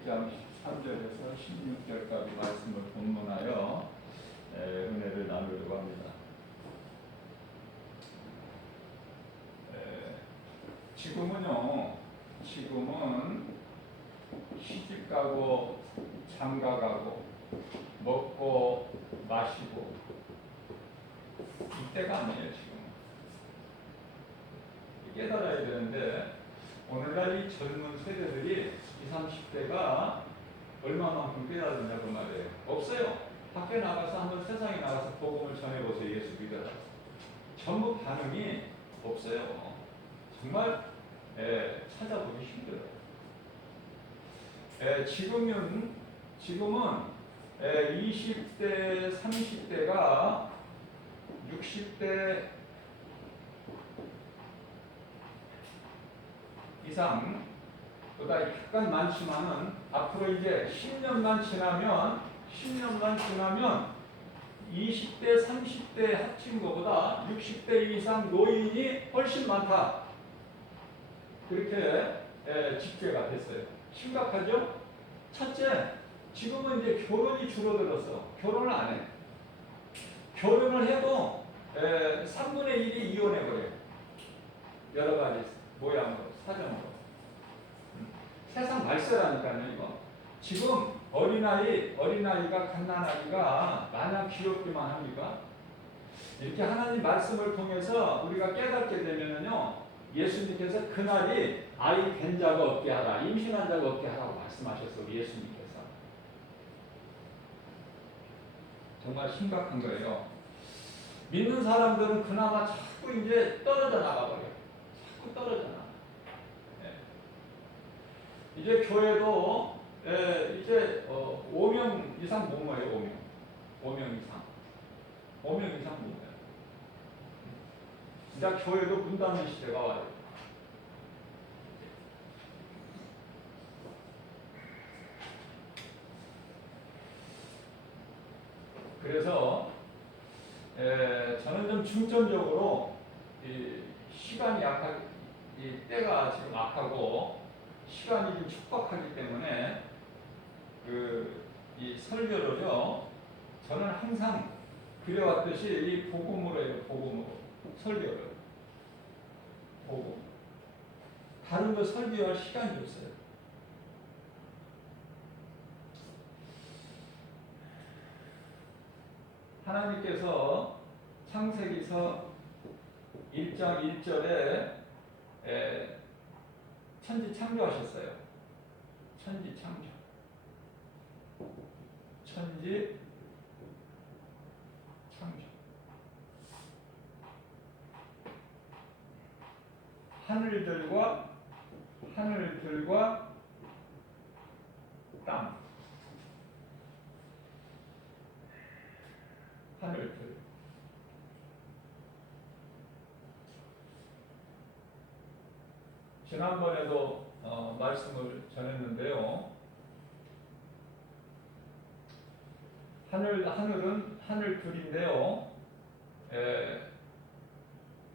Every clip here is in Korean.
1장 13절에서 16절까지 말씀을 본문하여 은혜를 나누려고 합니다. 지금은 시집가고 장가가고 먹고 마시고 이때가 아니에요. 지금은 깨달아야 되는데 오늘날 이 젊은 세대들이 20, 30대가 얼마만큼 깨달았냐고 말이에요. 없어요. 밖에 나가서 한번 세상에 나가서 복음을 전해보세요. 예수 믿어라. 전부 반응이 없어요. 정말 찾아보기 힘들어요. 지금은 20대, 30대가 60대 이상 보다 약간 많지만은 앞으로 이제 10년만 지나면 20대, 30대 합친 것보다 60대 이상 노인이 훨씬 많다. 그렇게 집계가 됐어요. 심각하죠? 첫째, 지금은 이제 결혼이 줄어들었어. 결혼을 안 해. 결혼을 해도 3분의 1이 이혼해버려요. 여러 가지 모양으로, 사정으로. 세상 발세라니까요, 이거. 지금 어린아이가, 갓난아이가 마냥 귀엽기만 합니까? 이렇게 하나님 말씀을 통해서 우리가 깨닫게 되면요, 예수님께서 그날이 아이 된 자가 없게 하라, 임신한 자가 없게 하라고 말씀하셨어요, 예수님께서. 정말 심각한 거예요. 믿는 사람들은 그나마 자꾸 이제 떨어져 나가버려요. 자꾸 떨어져 나가. 이제 교회도 이제 5명 이상 못 모여요. 5명 이상. 5명 이상 못 모여요. 이제 교회도 문 닫는 시대가 와요. 그래서 저는 좀 중점적으로 이 시간이 이 때가 지금 악하고 시간이 좀 촉박하기 때문에 이 설교를요, 저는 항상 그려왔듯이 이 복음으로 해요. 복음으로 설교를. 복음. 다른 거 설교할 시간이 없어요. 하나님께서 창세기서 1장 1절에 천지 창조하셨어요. 천지 창조. 천지 창조. 하늘들과 땅. 하늘들. 지난번에도 말씀을 전했는데요. 하늘은 하늘들인데요.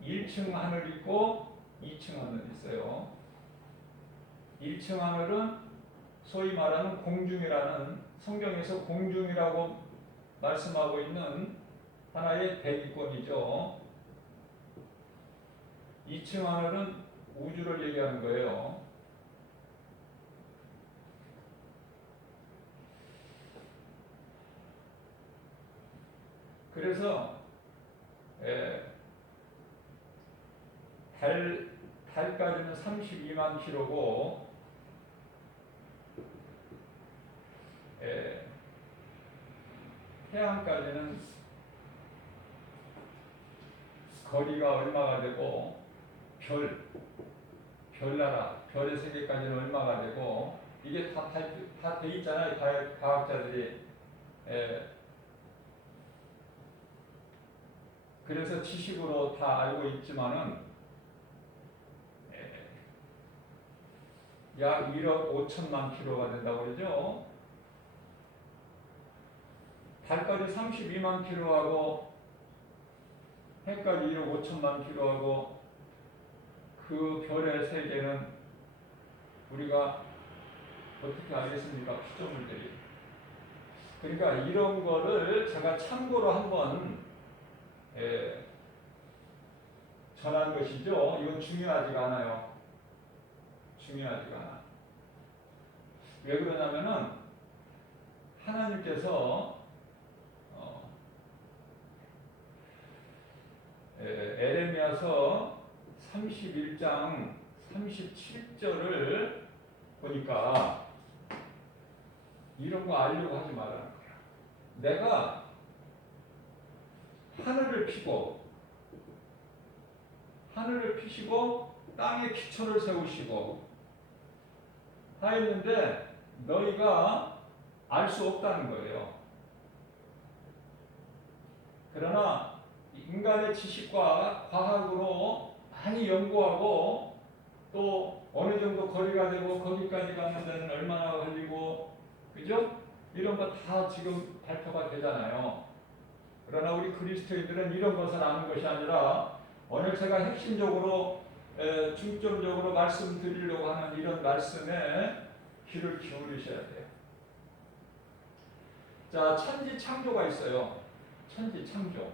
1층 하늘 있고 2층 하늘 있어요. 1층 하늘은 소위 말하는 공중이라는, 성경에서 공중이라고 말씀하고 있는 하나의 대기권이죠. 2층 하늘은 우주를 얘기하는 거예요. 그래서 달까지는 32만 킬로고 태양까지는 거리가 얼마가 되고 별나라, 별의 세계까지는 얼마가 되고, 이게 다 돼 있잖아요. 과학자들이. 그래서 지식으로 다 알고 있지만은 약 1억 5천만 킬로가 된다고 그러죠. 달까지 32만 킬로하고 해까지 1억 5천만 킬로하고 그 별의 세계는 우리가 어떻게 알겠습니까? 피조물들이. 그러니까 이런 거를 제가 참고로 한번 전한 것이죠. 이건 중요하지가 않아요. 중요하지가 않아. 왜 그러냐면은 하나님께서 에레미야서 31장 37절을 보니까 이런 거 알려고 하지 말라는 거야. 내가 하늘을 피시고 땅에 기초를 세우시고 하였는데 너희가 알 수 없다는 거예요. 그러나 인간의 지식과 과학으로 많이 연구하고 또 어느 정도 거리가 되고 거기까지 가는 데는 얼마나 걸리고 그죠? 이런 거 다 지금 발표가 되잖아요. 그러나 우리 그리스도인들은 이런 것을 아는 것이 아니라 오늘 제가 핵심적으로 중점적으로 말씀드리려고 하는 이런 말씀에 귀를 기울이셔야 돼요. 자, 천지 창조가 있어요. 천지 창조.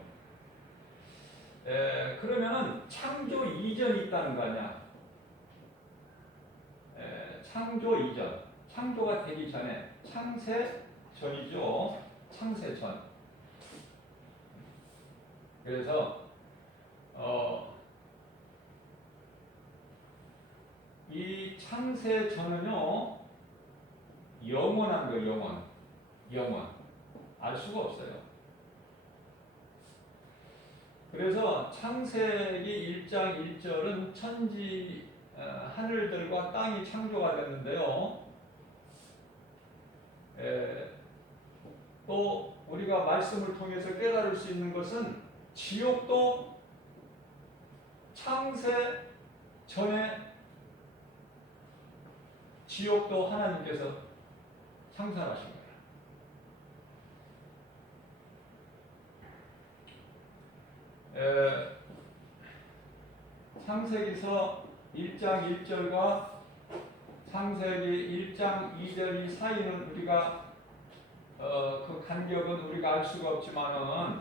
그러면은 창조 이전이 있다는 거 아니야? 창조 이전. 창조가 되기 전에 창세 전이죠. 창세 전. 그래서 이 창세 전은요 영원한 거예요. 영원. 알 수가 없어요. 그래서 창세기 1장 1절은 천지 하늘들과 땅이 창조가 됐는데요. 또 우리가 말씀을 통해서 깨달을 수 있는 것은 지옥도 창세 전에 지옥도 하나님께서 창설하신 거예요. 창세기서 1장 1절과 창세기 1장 2절 이 사이는 우리가 그 간격은 우리가 알 수가 없지만은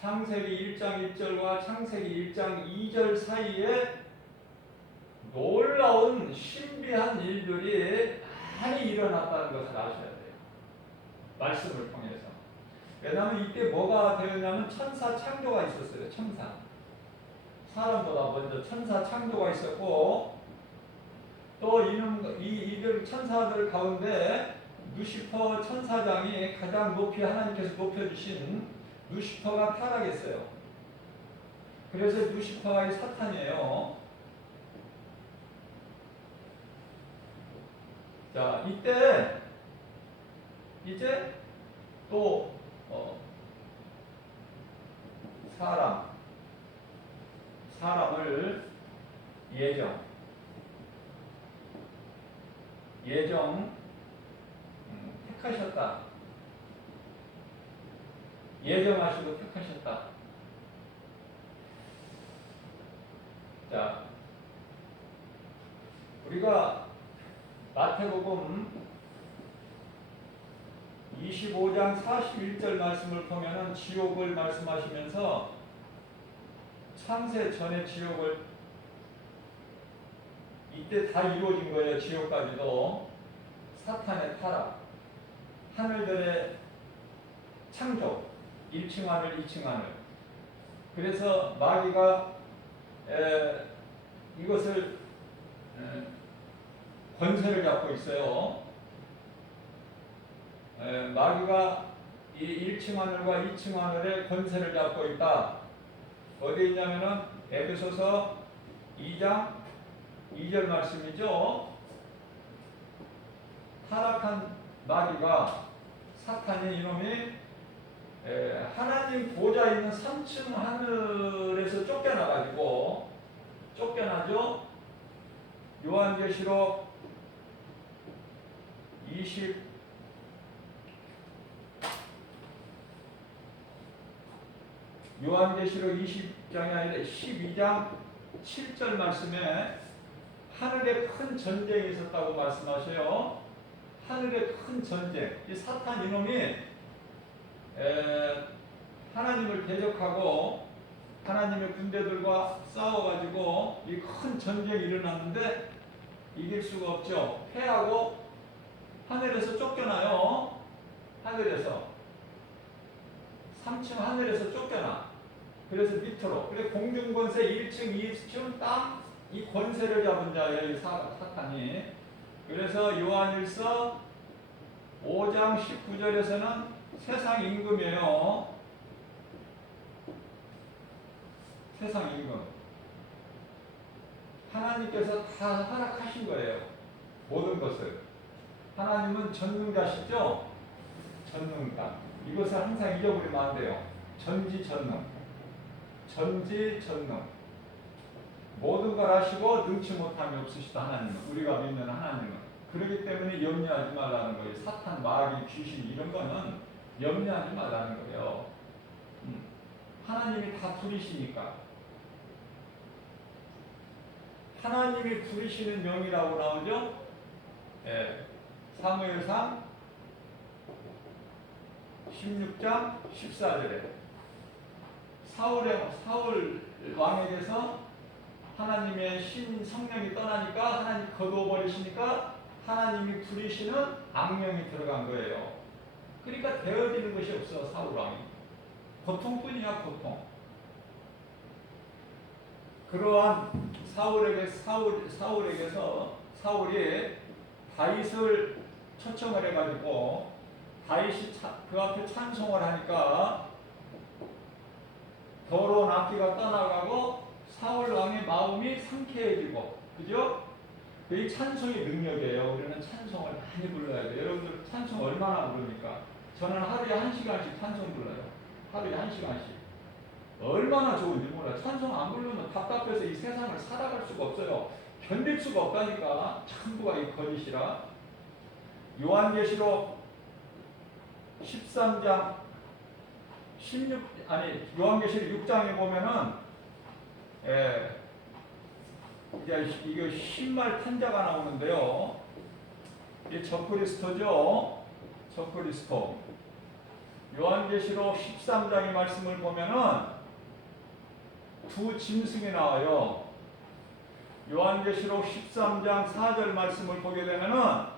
창세기 1장 1절과 창세기 1장 2절 사이에 놀라운 신비한 일들이 많이 일어났다는 것을 아셔야 돼요. 말씀을 통해서. 왜냐하면 이때 뭐가 되었냐면 천사 창조가 있었어요. 천사. 사람보다 먼저 천사 창조가 있었고 또 이들 천사들 가운데 루시퍼 천사장이 가장 높이 하나님께서 높여주신 루시퍼가 타락했어요. 그래서 루시퍼가 사탄이에요. 자, 이때 이제 또 사람을 예정 택하셨다. 예정하시고 택하셨다. 자, 우리가 마태복음 25장 41절 말씀을 보면은 지옥을 말씀하시면서 창세 전의 지옥을 이때 다 이루어진 거예요. 지옥까지도. 사탄의 타락, 하늘들의 창조, 1층 하늘, 2층 하늘. 그래서 마귀가 이것을 권세를 잡고 있어요. 마귀가 이 1층 하늘과 2층 하늘의 권세를 잡고 있다. 어디에 있냐면은 에베소서 2장 2절 말씀이죠. 타락한 마귀가 사탄이 이놈이 하나님 보좌 있는 3층 하늘에서 쫓겨나죠. 요한계시록 20장이 아니라 12장 7절 말씀에 하늘에 큰 전쟁이 있었다고 말씀하셔요. 하늘에 큰 전쟁. 이 사탄 이놈이 하나님을 대적하고 하나님의 군대들과 싸워가지고 이 큰 전쟁이 일어났는데 이길 수가 없죠. 패하고 하늘에서 쫓겨나요. 하늘에서 3층 하늘에서 쫓겨나. 그래서 밑으로. 그래 공중권세 1층, 2층 땅 이 권세를 잡은 자예요. 이 사탄이. 그래서 요한일서 5장 19절에서는 세상 임금이에요. 세상 임금. 하나님께서 다 허락하신 거예요. 모든 것을. 하나님은 전능자시죠? 전능자. 이것을 항상 잊어버리면 안 돼요. 전지전능. 전지전능. 모든 걸 하시고 능치 못함이 없으시다. 하나님은. 우리가 믿는 하나님은. 그렇기 때문에 염려하지 말라는 거예요. 사탄, 마귀, 귀신 이런 거는 염려하지 말라는 거예요. 하나님이 다 부리시니까. 하나님이 부리시는 영이라고 나오죠? 예. 사무엘상 16장 14절에 사울 왕에게서 하나님의 신 성령이 떠나니까 하나님 거두어버리시니까 하나님이 부리시는 악령이 들어간 거예요. 그러니까 되어지는 것이 없어. 사울 왕이. 고통뿐이야. 고통. 그러한 사울에게서 사울이 다윗을 초청을 해가지고 다윗이 그 앞에 찬송을 하니까 더러운 악기가 떠나가고 사울 왕의 마음이 상쾌해지고, 그죠? 이 찬송의 능력이에요. 우리는 찬송을 많이 불러야 돼요. 여러분들 찬송 얼마나 부릅니까? 저는 하루에 1시간씩 찬송 불러요. 하루에 1시간씩. 얼마나 좋은지 몰라요. 찬송 안 부르면 답답해서 이 세상을 살아갈 수가 없어요. 견딜 수가 없다니까. 전부가 이 거짓이라. 요한계시록 13장 요한계시록 6장에 보면은 이거 신말 탄자가 나오는데요. 이게 적그리스도죠. 적그리스도. 요한계시록 13장의 말씀을 보면은 두 짐승이 나와요. 요한계시록 13장 4절 말씀을 보게 되면은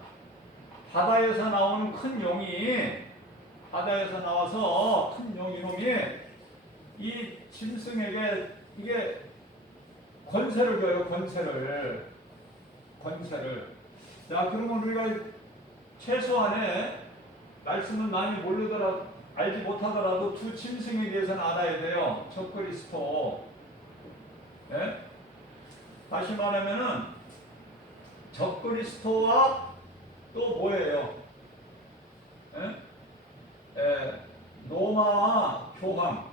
바다에서 나오는 큰 용이, 바다에서 나와서 큰 용 이놈이 이 짐승에게 이게 권세를 줘요. 권세를. 자, 그러면 우리가 최소한의 말씀은 많이 모르더라도 알지 못하더라도 두 짐승에 대해서는 알아야 돼요. 적그리스도. 예? 다시 말하면은 적그리스도와 또 뭐예요? 로마 교황,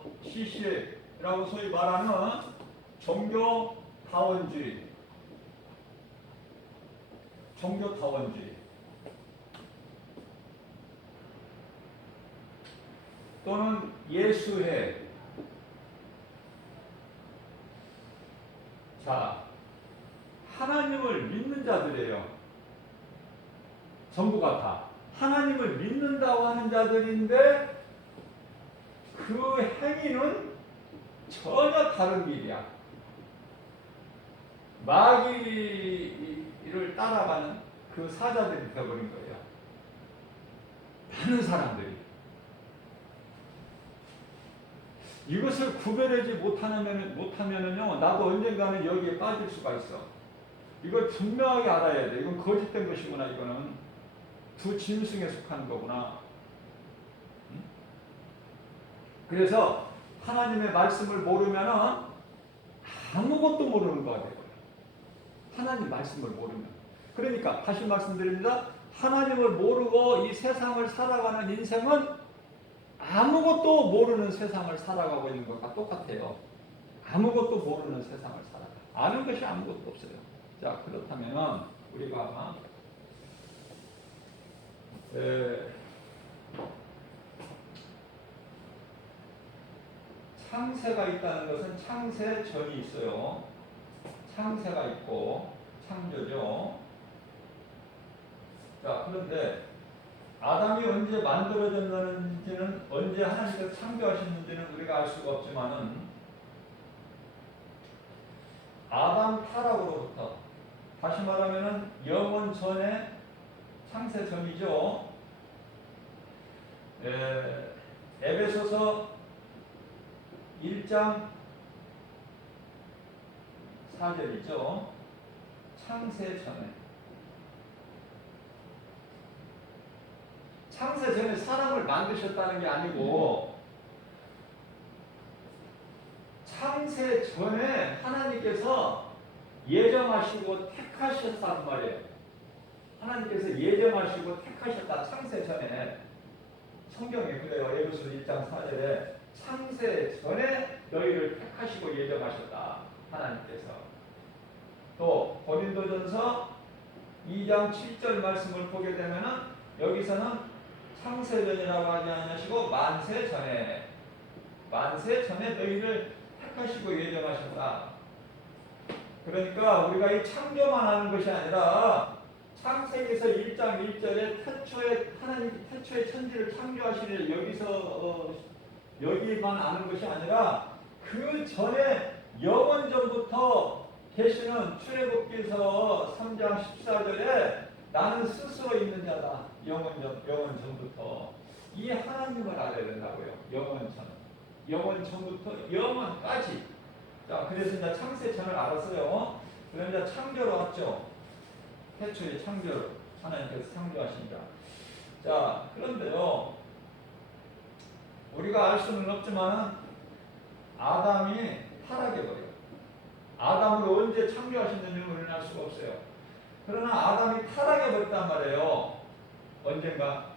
WCC라고 소위 말하는 종교다원주의. 또는 예수회. 자, 하나님을 믿는 자들이에요. 전부가 다 하나님을 믿는다고 하는 자들인데 그 행위는 전혀 다른 길이야. 마귀를 따라가는 그 사자들이 되어버린 거예요. 많은 사람들이. 이것을 구별하지 못하면은요, 나도 언젠가는 여기에 빠질 수가 있어. 이걸 분명하게 알아야 돼. 이건 거짓된 것이구나. 이거는 두 짐승에 속하는 거구나. 그래서 하나님의 말씀을 모르면은 아무것도 모르는 거가 되고요. 하나님 말씀을 모르면. 그러니까 다시 말씀드립니다. 하나님을 모르고 이 세상을 살아가는 인생은 아무것도 모르는 세상을 살아가고 있는 것과 똑같아요. 아무것도 모르는 세상을 살아가. 아는 것이 아무것도 없어요. 자, 그렇다면 우리가 창세가 있다는 것은 창세 전이 있어요. 창세가 있고 창조죠. 자, 그런데 아담이 언제 만들어졌는지는, 언제 하나님께서 창조하셨는지는 우리가 알 수가 없지만은 아담 타락으로부터, 다시 말하면은 영원 전에 창세 전이죠. 에베소서 1장 4절이죠. 창세 전에. 창세 전에 사람을 만드셨다는 게 아니고, 창세 전에 하나님께서 예정하시고 택하셨단 말이에요. 하나님께서 예정하시고 택하셨다. 창세 전에. 성경에 그래요. 에베소서 1장 4절에 창세 전에 너희를 택하시고 예정하셨다. 하나님께서. 또 고린도전서 2장 7절 말씀을 보게 되면은 여기서는 창세전이라고 하지 않으시고 만세 전에 너희를 택하시고 예정하셨다. 그러니까 우리가 이 창조만 하는 것이 아니라 창세기에서 1장 1절에 하나님 태초에 천지를 창조하시는 여기만 아는 것이 아니라 그 전에 영원전부터 계시는 출애굽기서 3장 14절에 나는 스스로 있는 자다. 영원전부터 이 하나님을 알아야 된다고요. 영원전부터 영원까지. 자, 그래서 이제 창세전을 알았어요. 그럼 이제 창조로 왔죠. 태초의 창조로 하나님께서 창조하신 자. 자, 그런데요, 우리가 알 수는 없지만 아담이 타락해버려요. 아담을 언제 창조하셨는지 우리는 알 수가 없어요. 그러나 아담이 타락해버렸단 말이에요. 언젠가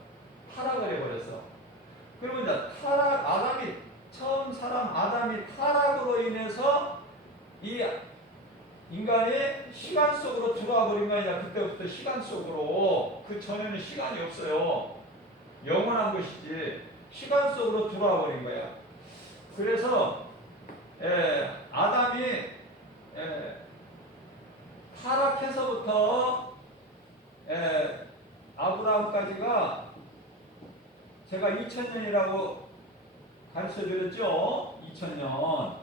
타락을 해버렸어. 그러면 이제 처음 사람 아담이 타락으로 인해서 이 인간이 시간 속으로 들어와 버린 거 아니냐. 그때부터 시간 속으로. 그 전에는 시간이 없어요. 영원한 것이지. 시간 속으로 들어와 버린 거야. 그래서 아담이 타락해서부터 아브라함까지가 제가 2000년이라고 가르쳐드렸죠. 2000년.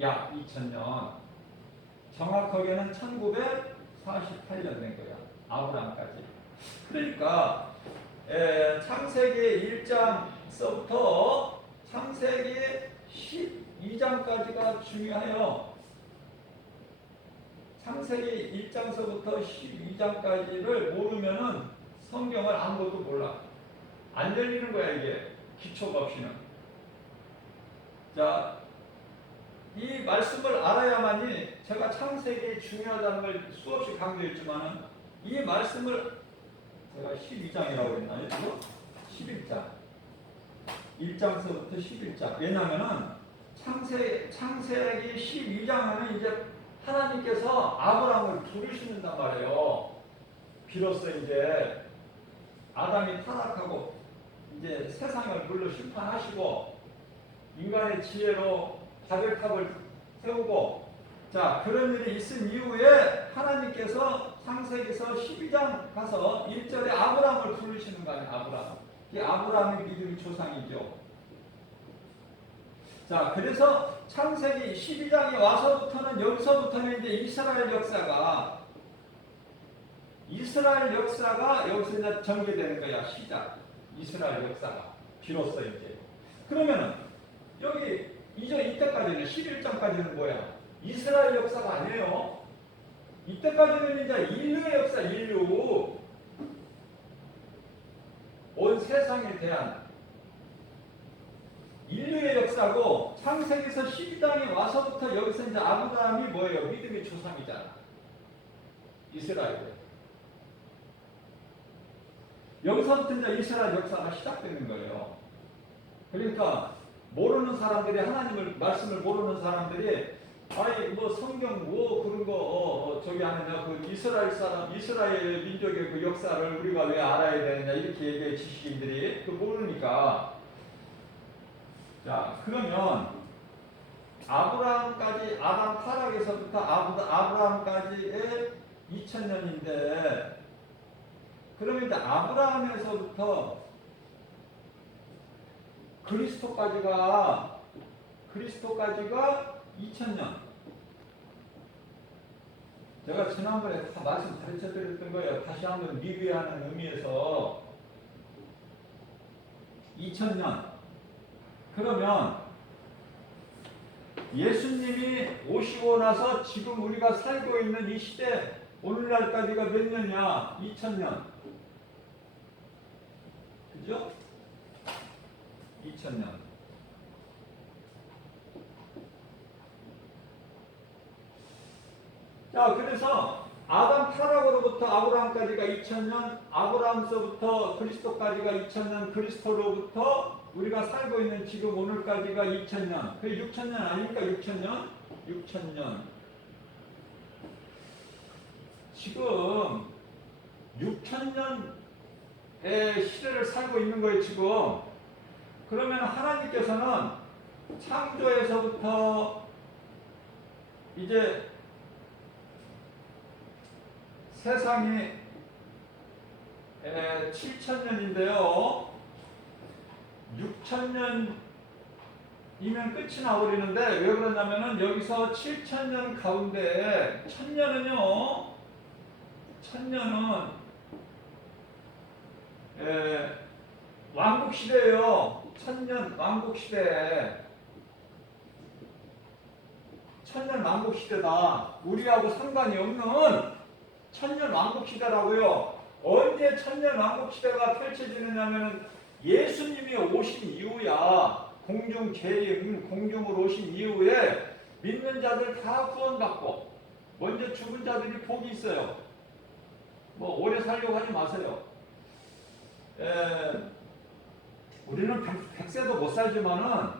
약 2000년. 정확하게는 1948년 된 거야. 아브라함까지. 그러니까 창세기 1장서부터 창세기 12장까지가 중요해요. 창세기 1장서부터 12장까지를 모르면은 성경을 아무것도 몰라. 안 열리는 거야, 이게. 기초가 없이는. 자, 이 말씀을 알아야만이, 제가 창세기 중요하다는 걸 수없이 강조했지만은 이 말씀을, 제가 12장이라고 했나요? 11장. 1장서부터 11장. 왜냐면은 창세기 12장에는 이제 하나님께서 아브라함을 부르시는단 말이에요. 비로소 이제 아담이 타락하고 이제 세상을 물로 심판하시고 인간의 지혜로 바벨탑을 세우고, 자, 그런 일이 있은 이후에 하나님께서 창세기서 12장 가서 1절에 아브라함을 부르시는 거 아니에요. 아브라함. 이 아브라함의 믿음의 조상이죠. 자, 그래서 창세기 12장에 와서부터는, 여기서부터는 이제 이스라엘 역사가 여기서 이제 전개되는 거야. 시작. 이스라엘 역사가 비로소 이제. 그러면은 여기 이때까지는 11장까지는 뭐야? 이스라엘 역사가 아니에요. 이때까지는 이제 인류의 역사, 온 세상에 대한 인류의 역사고, 창세기에서 12장에 와서부터 여기서 이제 아브라함이 뭐예요? 믿음의 조상이잖아. 이스라엘. 여기서부터 이제 이스라엘 역사가 시작되는 거예요. 그러니까 모르는 사람들이, 하나님을 말씀을 모르는 사람들이 아니 뭐 성경 뭐 그런 거 저기 하느냐, 그 이스라엘 민족의 그 역사를 우리가 왜 알아야 되느냐 이렇게 얘기해. 지식인들이 그 모르니까. 자, 그러면 아브라함까지 아담 타락에서부터 아브라함까지의 2000년인데 그러면 이제 아브라함에서부터 그리스도까지가 2000년. 제가 지난번에 다 말씀 가르쳐 드렸던 거예요. 다시 한번 리뷰하는 의미에서 2000년. 그러면 예수님이 오시고 나서 지금 우리가 살고 있는 이 시대 오늘날까지가 몇 년이야? 2000년. 그죠? 2000년. 자, 그래서 아담 타락으로부터 아브라함까지가 2000년, 아브라함서부터 그리스도까지가 2000년, 그리스도로부터 우리가 살고 있는 지금 오늘까지가 2000년. 그게 6000년 아닙니까? 6000년? 6000년. 지금 6000년의 시대를 살고 있는 거예요, 지금. 그러면 하나님께서는 창조에서부터 이제 세상이 7000년인데요. 6000년이면 끝이 나버리는데 왜 그러냐면은 여기서 7000년 가운데 1000년은요. 1000년은 왕국시대예요. 1000년 왕국시대. 1000년 왕국시대다. 우리하고 상관이 없는 1000년 왕국시대라고요. 언제 1000년 왕국시대가 펼쳐지느냐면 예수님이 오신 이후야. 공중 재림, 공중으로 오신 이후에 믿는 자들 다 구원받고 먼저 죽은 자들이 복이 있어요. 뭐 오래 살려고 하지 마세요. 우리는 100세도 못 살지만은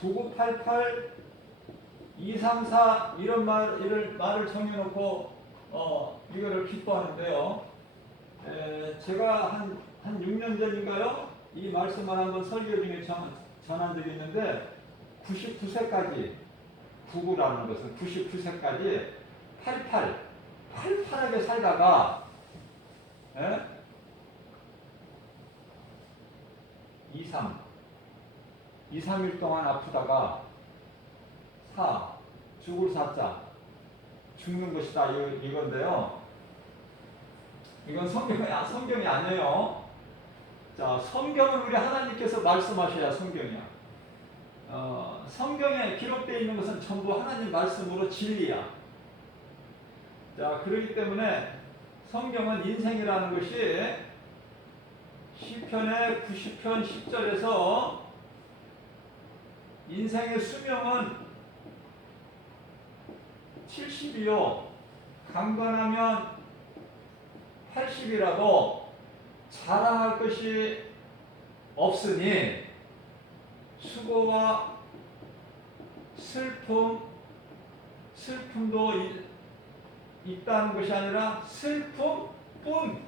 9988 234 이런 말을 정해놓고 이거를 기뻐하는데요. 제가 한 6년 전인가요? 이 말씀을 한번 설교 중에 전한 적이 있는데 99세까지 99라는 것은 99세까지 88하게 살다가 2, 3일 동안 아프다가 죽을 사자 죽는 것이다 이건데요. 이건 성경이 아니에요. 자, 성경은 우리 하나님께서 말씀하셔야 성경이야. 성경에 기록되어 있는 것은 전부 하나님 말씀으로 진리야. 자, 그렇기 때문에 성경은 인생이라는 것이 시편의 90편 10절에서 인생의 수명은 70이요. 강건하면 80이라도 자랑할 것이 없으니 수고와 슬픔도 있다는 것이 아니라 슬픔뿐,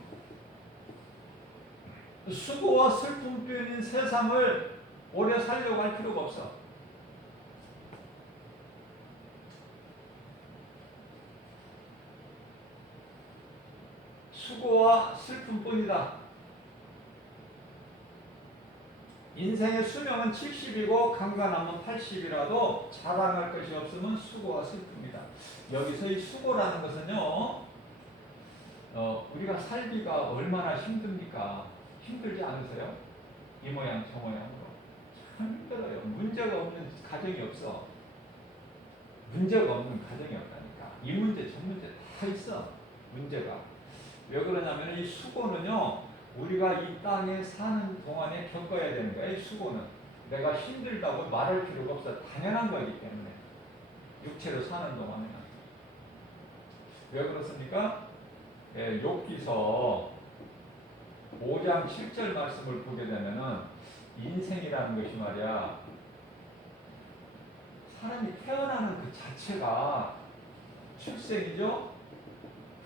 수고와 슬픔뿐인 세상을 오래 살려고 할 필요가 없어. 수고와 슬픔뿐이다. 인생의 수명은 70이고 강간하면 80이라도 자랑할 것이 없으면 수고와 슬픔이다. 여기서 이 수고라는 것은요, 우리가 살기가 얼마나 힘듭니까? 힘들지 않으세요? 이 모양 저 모양으로 참 힘들어요. 문제가 없는 가정이 없어. 문제가 없는 가정이 없다니까. 이 문제 저 문제 다 있어. 문제가. 왜 그러냐면 이 수고는요, 우리가 이 땅에 사는 동안에 겪어야 되는 거야. 이 수고는 내가 힘들다고 말할 필요가 없어. 당연한 거기 때문에. 육체로 사는 동안에는. 왜 그렇습니까? 욥기서 5장 7절 말씀을 보게 되면은 인생이라는 것이 말이야, 사람이 태어나는 그 자체가 출생이죠.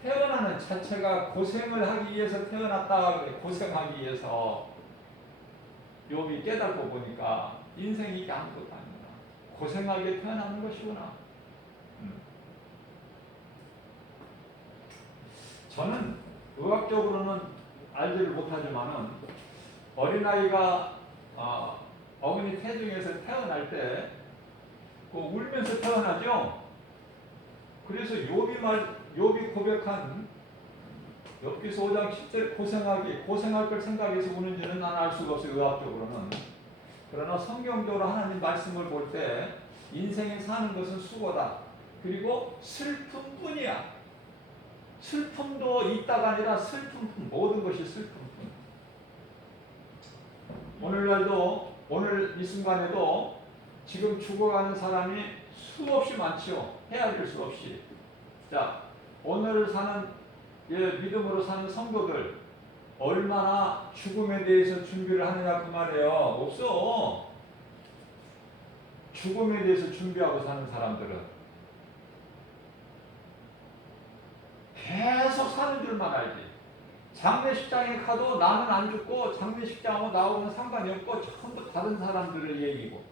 태어나는 자체가 고생을 하기 위해서 태어났다. 고생하기 위해서. 욥이 깨닫고 보니까 인생이 이게 아무것도 아니구나. 고생하게 태어나는 것이구나. 저는 의학적으로는 알지를 못하지만은 어린아이가 어머니 태중에서 태어날 때 울면서 태어나죠. 그래서 욥이 고백한 욥기서 5장 10절 고생할 걸 생각해서 우는지는 난 알 수가 없어요. 의학적으로는. 그러나 성경적으로 하나님 말씀을 볼 때 인생에 사는 것은 수고다. 그리고 슬픔뿐이야. 슬픔도 있다가 아니라 슬픔뿐. 모든 것이 슬픔뿐. 오늘날도 오늘 이 순간에도 지금 죽어가는 사람이 수없이 많지요. 헤아릴 수 없이. 자, 오늘 사는 믿음으로 사는 성도들 얼마나 죽음에 대해서 준비를 하느냐 그 말이에요. 없어. 죽음에 대해서 준비하고 사는 사람들은 계속 사는 줄만 알지. 장례식장에 가도 나는 안 죽고 장례식장하고 나오는 상관이 없고 전부 다른 사람들을 얘기고.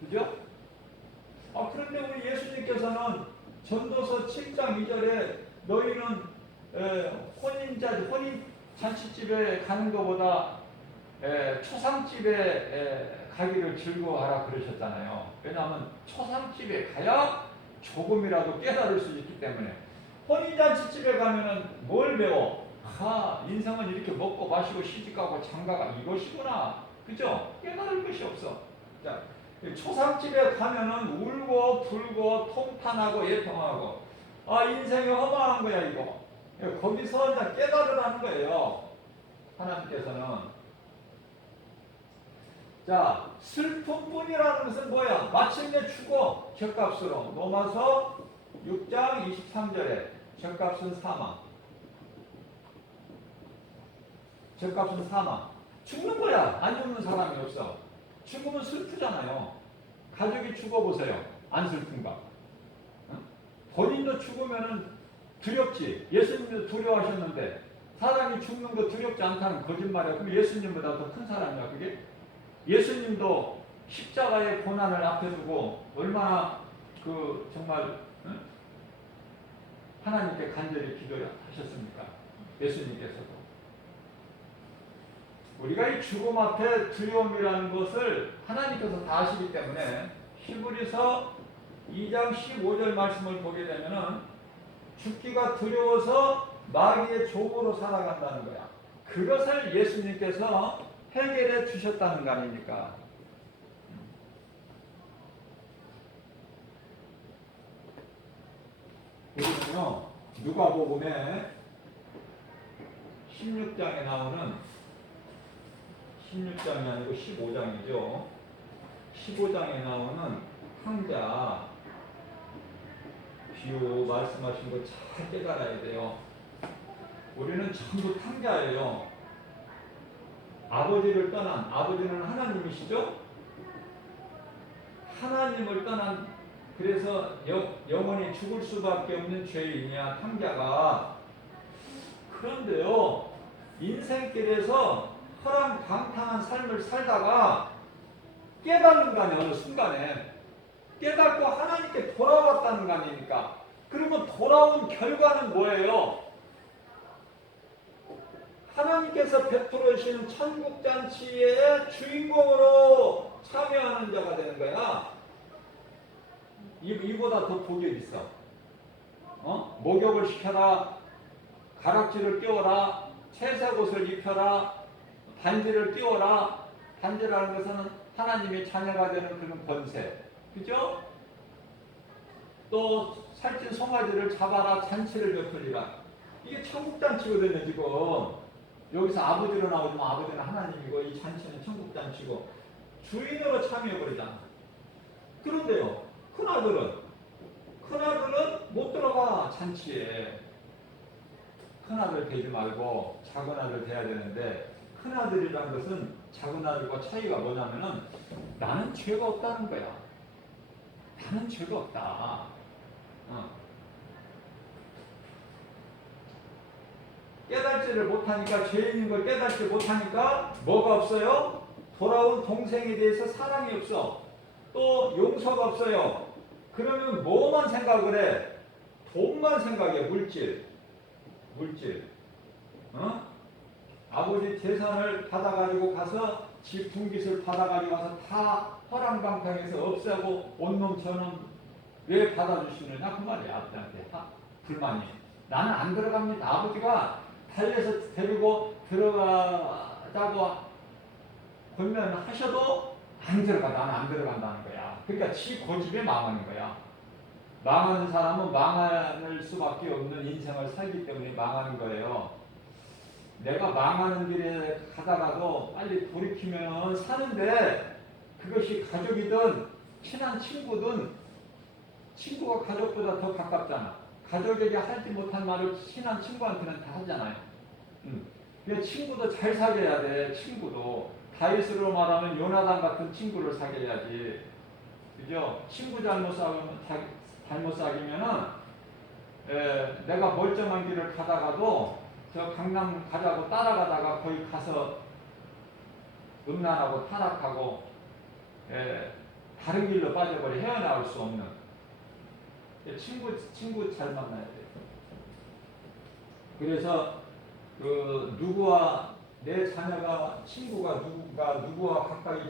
그죠? 그런데 우리 예수님께서는 전도서 7장 2절에 너희는 혼인 잔치집에 가는 것보다 초상집에 가기를 즐거워하라 그러셨잖아요. 왜냐하면 초상집에 가야 조금이라도 깨달을 수 있기 때문에. 혼인잔치집에 가면은 뭘 배워? 인생은 이렇게 먹고 마시고 시집가고 장가가 이것이구나. 그죠? 깨달을 것이 없어. 자, 초상집에 가면은 울고 불고 통탄하고 예통하고 인생이 허망한 거야 이거. 거기서 이제 깨달으라는 거예요. 하나님께서는. 자, 슬픔뿐이라는 것은 뭐야? 마침내 죽어. 죗값으로. 로마서 6장 23절에 죗값은 사망. 죗값은 사망. 죽는 거야. 안 죽는 사람이 없어. 죽으면 슬프잖아요. 가족이 죽어보세요. 안 슬픈가? 응? 본인도 죽으면은 두렵지. 예수님도 두려워하셨는데 사람이 죽는 거 두렵지 않다는 거짓말이야. 그럼 예수님보다 더 큰 사람이야 그게? 예수님도 십자가의 고난을 앞에 두고 얼마나 정말 하나님께 간절히 기도하셨습니까? 예수님께서도. 우리가 이 죽음 앞에 두려움이라는 것을 하나님께서 다 아시기 때문에 히브리서 2장 15절 말씀을 보게 되면은 죽기가 두려워서 마귀의 종으로 살아간다는 거야. 그것을 예수님께서 해결해 주셨다는 거 아닙니까? 우리는요, 누가복음에 16장에 나오는 16장이 아니고 15장이죠. 15장에 나오는 탕자 비유 말씀하신 거 잘 깨달아야 돼요. 우리는 전부 탕자예요. 아버지를 떠난, 아버지는 하나님이시죠? 하나님을 떠난, 그래서 영원히 죽을 수밖에 없는 죄인이야, 탕자가. 그런데요, 인생길에서 허랑방탕한 삶을 살다가 깨닫는 거 아니야, 어느 순간에. 깨닫고 하나님께 돌아왔다는 거 아닙니까? 그러면 돌아온 결과는 뭐예요? 하나님께서 베풀어 주시는 천국잔치의 주인공으로 참여하는 자가 되는 거야. 이보다 더 복이 있어. 목욕을 시켜라, 가락지를 끼워라, 채색 옷을 입혀라, 반지를 끼워라. 반지라는 것은 하나님의 자녀가 되는 그런 권세. 그죠? 또 살찐 송아지를 잡아라, 잔치를 베풀리라. 이게 천국잔치거든요, 지금. 여기서 아버지로 나오지만 아버지는 하나님이고 이 잔치는 천국잔치고 주인으로 참여해버리잖아. 그런데요, 큰아들은 못 들어가, 잔치에. 큰아들 되지 말고 작은아들 돼야 되는데, 큰아들이라는 것은 작은아들과 차이가 뭐냐면은 나는 죄가 없다는 거야. 나는 죄가 없다. 깨닫지를 못하니까, 죄인인 걸 깨닫지 못하니까 뭐가 없어요? 돌아온 동생에 대해서 사랑이 없어. 또 용서가 없어요. 그러면 뭐만 생각을 해? 돈만 생각해. 물질. 어? 아버지 재산을 받아가지고 가서 집 둥깃을 받아가지고 가서 다 허랑방탕해서 없애고 온놈 저놈 왜 받아주시느냐 그 말이야. 아버지한테 불만이. 나는 안 들어갑니다. 아버지가 달려서 데리고 들어가자고 권면하셔도 안 들어가. 나는 안 들어간다는 거야. 그러니까 지 고집에 망하는 거야. 망하는 사람은 망할 수밖에 없는 인생을 살기 때문에 망하는 거예요. 내가 망하는 길에 가다가도 빨리 돌이키면 사는데 그것이 가족이든 친한 친구든 친구가 가족보다 더 가깝잖아. 가족에게 하지 못한 말을 친한 친구한테는 다 하잖아요. 그래서 친구도 잘 사귀어야 돼. 친구도 다윗으로 말하면 요나단 같은 친구를 사귀어야지. 그죠? 친구 잘못 사귀면은 내가 멀쩡한 길을 가다가도 저 강남 가자고 따라가다가 거기 가서 음란하고 타락하고 다른 길로 빠져버려 헤어나올 수 없는 친구 잘 만나야 돼. 그래서 그 누구와 내 자녀가 친구가 누구와 가까이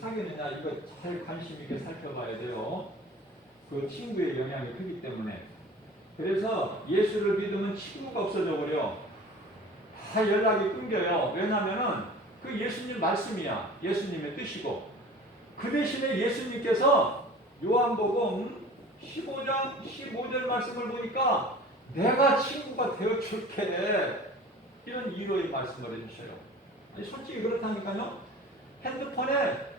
사귀느냐 이거 잘 관심 있게 살펴봐야 돼요. 그 친구의 영향이 크기 때문에. 그래서 예수를 믿으면 친구가 없어져 버려. 다 연락이 끊겨요. 왜냐하면은 그 예수님 말씀이야. 예수님의 뜻이고. 그 대신에 예수님께서 요한복음 15장 15절 말씀을 보니까 내가 친구가 되어줄게. 이런 위로의 말씀을 해주셔요. 솔직히 그렇다니까요. 핸드폰에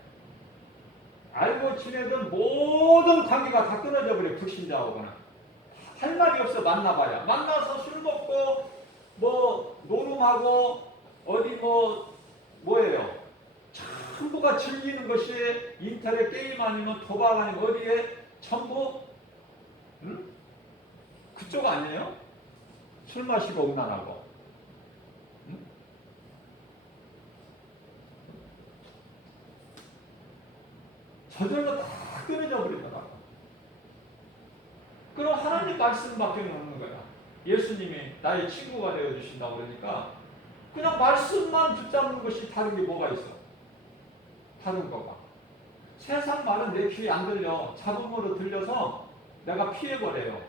알고 지내던 모든 관계가 다 끊어져 버려. 불신자하고는. 할 말이 없어. 만나봐야. 만나서 술 먹고 뭐 노름하고 어디 뭐예요. 전부가 즐기는 것이 인터넷 게임 아니면 도박 아니면 어디에 전부 그쪽 아니에요? 술 마시고 음란하고. 저절로 다 끊어져 버리더라고. 그럼 하나님 말씀밖에 없는 거야. 예수님이 나의 친구가 되어주신다고 그러니까 그냥 말씀만 붙잡는 것이 다른 게 뭐가 있어? 다른 거가. 세상 말은 내 귀에 안 들려. 잡음으로 들려서 내가 피해버려요.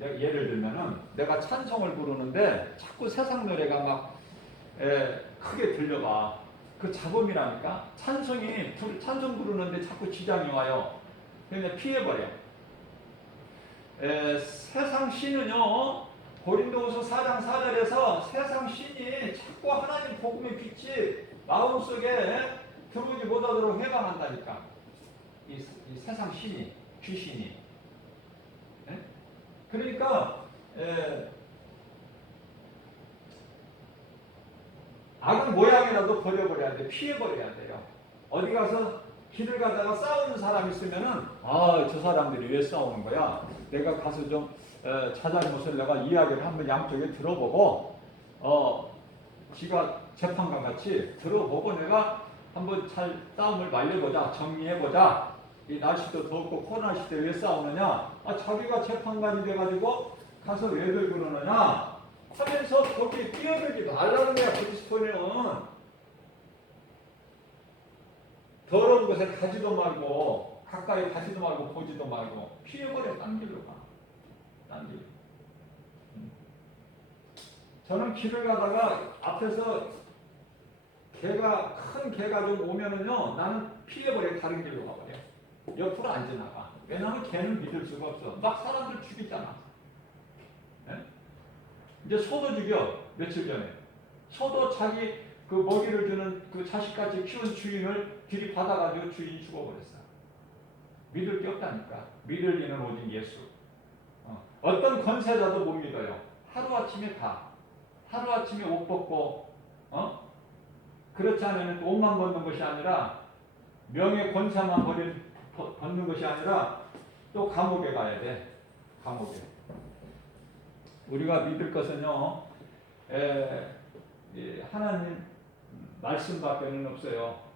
예를 들면은 내가 찬송을 부르는데 자꾸 세상 노래가 막 크게 들려봐. 그 잡음이라니까. 찬송 부르는데 자꾸 지장이 와요. 그냥 피해버려. 세상 신은요, 고린도후서 4장 4절에서 세상 신이 자꾸 하나님 복음의 빛이 마음속에 들어오지 못하도록 해방한다니까. 이 세상 신이, 귀신이. 그러니까 악은 모양이라도 버려버려야 돼. 피해버려야 돼요. 어디 가서 길을 가다가 싸우는 사람 있으면은 저 사람들이 왜 싸우는 거야? 내가 가서 좀 자잘못을 내가 이야기를 한번 양쪽에 들어보고 지가 재판관 같이 들어보고 내가 한번 잘 싸움을 말려보자. 정리해보자. 이 날씨도 덥고 코로나 시대에 왜 싸우느냐? 자기가 재판관이 돼가지고 가서 왜들 그러느냐? 하면서 거기에 뛰어들지 말라는 거야. 그리스도인은 더러운 곳에 가지도 말고 가까이 가지도 말고 보지도 말고 피해버려. 딴 길로 가. 딴 길. 저는 길을 가다가 앞에서 큰 개가 좀 오면은요, 나는 피해버려. 다른 길로 가버려. 옆으로 안 지나가. 왜냐하면 개는 믿을 수가 없어. 막 사람들 죽이잖아. 네? 이제 소도 죽여. 며칠 전에 소도 자기 그 먹이를 주는 그 자식같이 키운 주인을 들이받아가지고 주인이 죽어버렸어. 믿을 게 없다니까. 믿을 이는 오직 예수. 어떤 권세자도 못 믿어요. 하루아침에 하루아침에 옷 벗고 그렇지 않으면 옷만 벗는 것이 아니라 명예 권세만 벗는 것이 아니라 또 감옥에 가야 돼. 감옥에. 우리가 믿을 것은요, 하나님 말씀밖에는 없어요.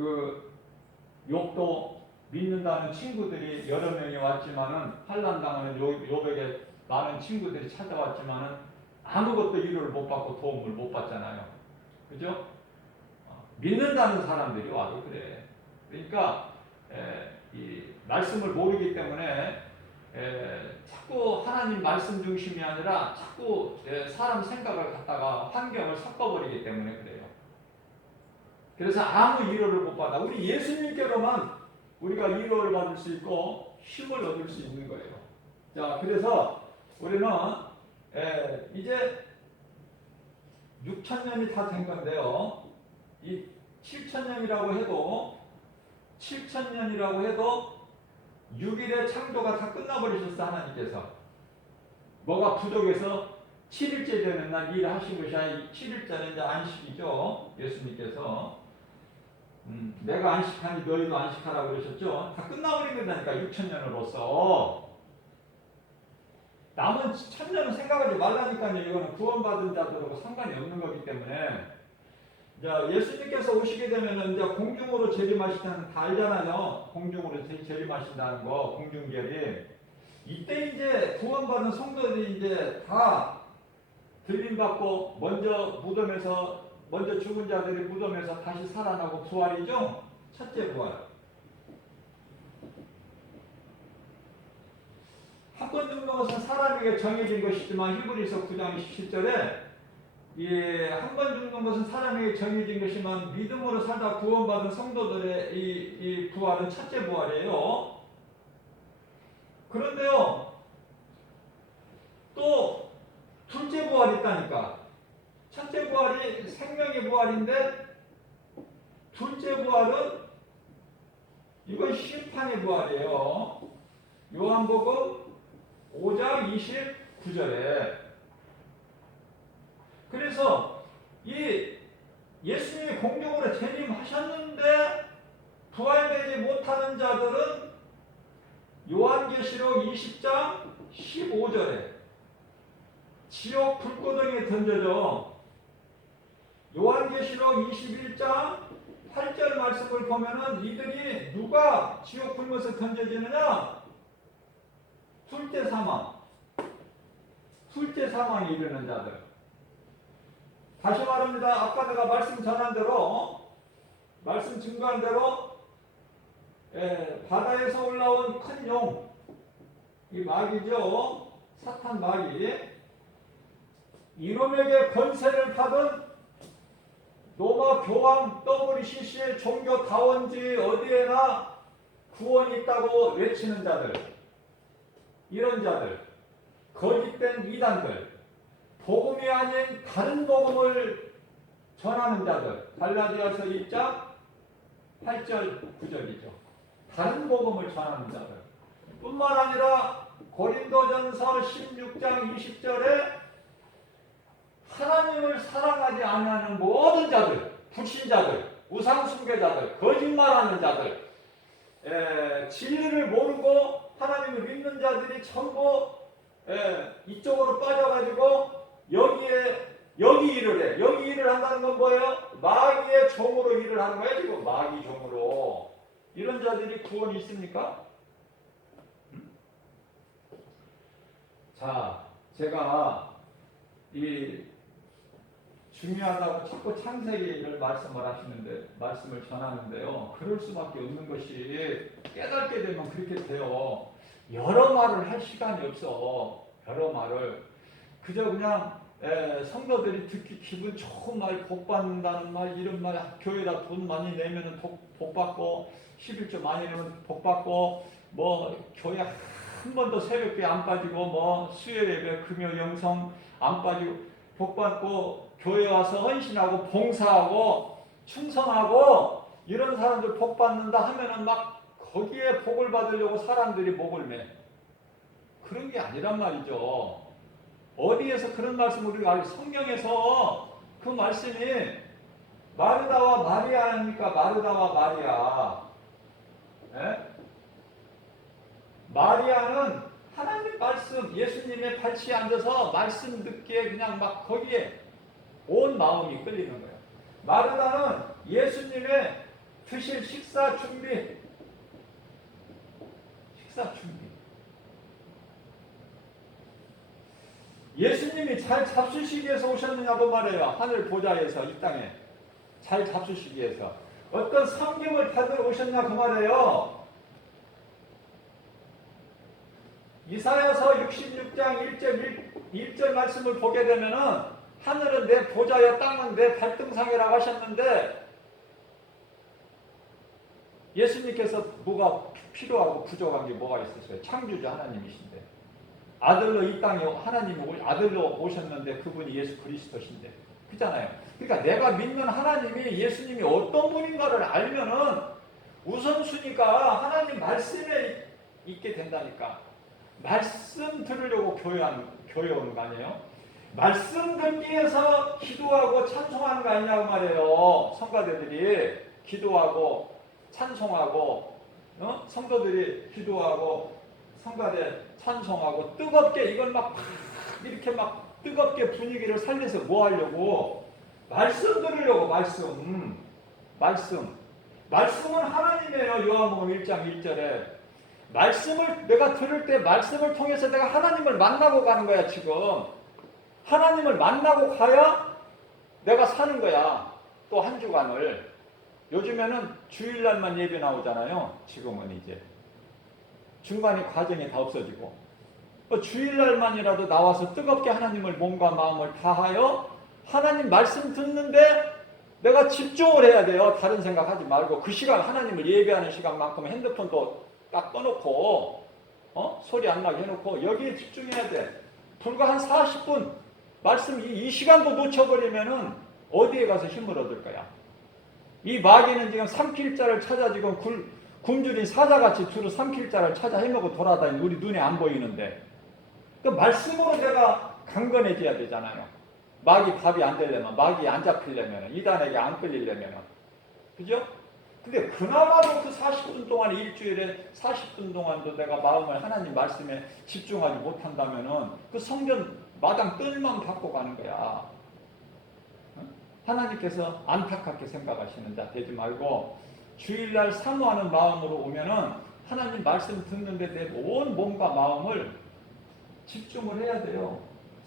그 욥도 믿는다는 친구들이 여러 명이 왔지만은 환난 당하는 욥에게 많은 친구들이 찾아왔지만은 아무것도 위로를 못 받고 도움을 못 받잖아요. 그죠? 믿는다는 사람들이 와도 그래. 그러니까 이 말씀을 모르기 때문에 자꾸 하나님 말씀 중심이 아니라 자꾸 사람 생각을 갖다가 환경을 섞어버리기 때문에 그래요. 그래서 아무 위로를 못 받아. 우리 예수님께로만 우리가 위로를 받을 수 있고 힘을 얻을 수 있는 거예요. 자, 그래서 우리는 이제 6,000년이 다 된 건데요. 이 7,000년이라고 해도 6일의 창조가 다 끝나버리셨어. 하나님께서 뭐가 부족해서 7일째 되는 날 일하신 것이 아니라 7일째는 이제 안식이죠. 예수님께서 내가 안식하니 너희도 안식하라고 그러셨죠. 다 끝나버린 거다니까. 6,000년으로서 남은 1,000년은 생각하지 말라니까요. 이거는 구원받은 자들하고 상관이 없는 거기 때문에. 자, 예수님께서 오시게 되면은 이제 공중으로 재림하시다는 다 알잖아요. 공중으로 재림하신다는 거, 공중재림. 이때 이제 구원받은 성도들이 이제 다 들림받고 먼저 죽은 자들이 무덤에서 다시 살아나고 부활이죠. 첫째 부활. 한 번 죽는 것은 사람에게 정해진 것이지만 히브리서 9장 17절에 한 번 죽는 것은 사람에게 정해진 것이지만 믿음으로 살다 구원받은 성도들의 이 부활은 첫째 부활이에요. 그런데요, 또 둘째 부활이 있다니까. 첫째 부활이 생명의 부활인데 둘째 부활은 이건 심판의 부활이에요. 요한복음 5장 29절에. 그래서 이 예수님이 공중으로 재림하셨는데 부활되지 못하는 자들은 요한계시록 20장 15절에 지옥 불구덩이에 던져져. 요한계시록 21장 8절 말씀을 보면은 이들이 누가 지옥 불못에 던져지느냐? 둘째 사망에 이르는 자들. 다시 말합니다. 아까 내가 말씀 전한 대로, 말씀 증거한 대로, 바다에서 올라온 큰 용, 이 마귀죠. 사탄 마귀. 이놈에게 권세를 받은 로마 교황 WCC의 종교 다원지 어디에나 구원이 있다고 외치는 자들, 이런 자들, 거짓된 이단들, 복음이 아닌 다른 복음을 전하는 자들, 갈라디아서 1장 8절 9절이죠. 다른 복음을 전하는 자들 뿐만 아니라 고린도전서 16장 20절에 하나님을 사랑하지 않는 모든 자들, 불신자들, 우상 숭배자들, 거짓말하는 자들, 진리를 모르고 하나님을 믿는 자들이 전부 이쪽으로 빠져가지고 여기 일을 해. 여기 일을 한다는 건 뭐예요? 마귀의 종으로 일을 하는 거예요. 지금 마귀 종으로. 이런 자들이 구원이 있습니까? 자, 제가 이 중요하다고 자꾸 창세기를 말씀을 전하는데요. 그럴 수밖에 없는 것이 깨닫게 되면 그렇게 돼요. 여러 말을 할 시간이 없어. 여러 말을. 그저 그냥 성도들이 듣기 기분 좋은 말, 복 받는다는 말, 이런 말, 교회에다 돈 많이 내면은 복 받고, 11조 많이 내면 복 받고, 뭐 교회 한 번도 새벽에 안 빠지고, 뭐 수요 예배, 금요 영성 안 빠지고, 복 받고, 교회 와서 헌신하고 봉사하고 충성하고 이런 사람들 복 받는다 하면은 막 거기에 복을 받으려고 사람들이 목을 매. 그런 게 아니란 말이죠. 어디에서 그런 말씀을 우리가 알고, 성경에서 그 말씀이 마르다와 마리아니까 마르다와 마리아. 마리아는 하나님 말씀, 예수님의 발치에 앉아서 말씀 듣기에 그냥 막 거기에 온 마음이 끌리는 거예요. 마르다는 예수님의 드실 식사 준비. 식사 준비. 예수님이 잘 잡수시기 위해서 오셨느냐고 말해요. 하늘 보좌에서 이 땅에 잘 잡수시기 위해서. 어떤 섬김을 받으러 오셨냐 그 말이에요. 이사야서 66장 1절 말씀을 보게 되면은 하늘은 내 보좌여 땅은 내 발등상이라고 하셨는데 예수님께서 뭐가 필요하고 부족한 게 뭐가 있으세요? 창조주 하나님이신데 아들로 이 땅에 하나님이 아들로 오셨는데 그분이 예수 그리스도신데 그잖아요. 그러니까 내가 믿는 하나님이 예수님이 어떤 분인가를 알면은 우선순위가 하나님 말씀에 있게 된다니까. 말씀 들으려고 교회 오는 거 아니에요? 말씀 듣기 위해서 기도하고 찬송하는 거 아니냐고 말이에요. 성가대들이 기도하고 찬송하고 성도들이 기도하고 성가대 찬송하고 뜨겁게 이걸 막 이렇게 막 뜨겁게 분위기를 살려서 뭐 하려고? 말씀 들으려고. 말씀은 하나님이에요. 요한복음 1장 1절에 말씀을 내가 들을 때 말씀을 통해서 내가 하나님을 만나고 가는 거야. 지금 하나님을 만나고 가야 내가 사는 거야. 또 한 주간을. 요즘에는 주일날만 예배 나오잖아요. 지금은 이제 중간에 과정이 다 없어지고 주일날만이라도 나와서 뜨겁게 하나님을 몸과 마음을 다하여 하나님 말씀 듣는데 내가 집중을 해야 돼요. 다른 생각하지 말고 그 시간 하나님을 예배하는 시간만큼 핸드폰도 딱 꺼놓고 소리 안 나게 해놓고 여기에 집중해야 돼. 불과 한 40분 말씀 이 시간도 놓쳐버리면은 어디에 가서 힘을 얻을 거야. 이 마귀는 지금 삼킬 자를 찾아 지금 굶주린 사자같이 두루 삼킬 자를 찾아 헤매고 돌아다니는 우리 눈에 안 보이는데 그 말씀으로 내가 강건해져야 되잖아요. 마귀 밥이 안 되려면, 마귀 안 잡히려면, 이단에게 안 끌리려면, 그죠? 근데 그나마도 그 40분 동안 일주일에 40분 동안도 내가 마음을 하나님 말씀에 집중하지 못한다면은 그 성전 마당 뜰만 받고 가는 거야. 하나님께서 안타깝게 생각하시는 자 되지 말고 주일날 사모하는 마음으로 오면은 하나님 말씀 듣는데 내 온 몸과 마음을 집중을 해야 돼요.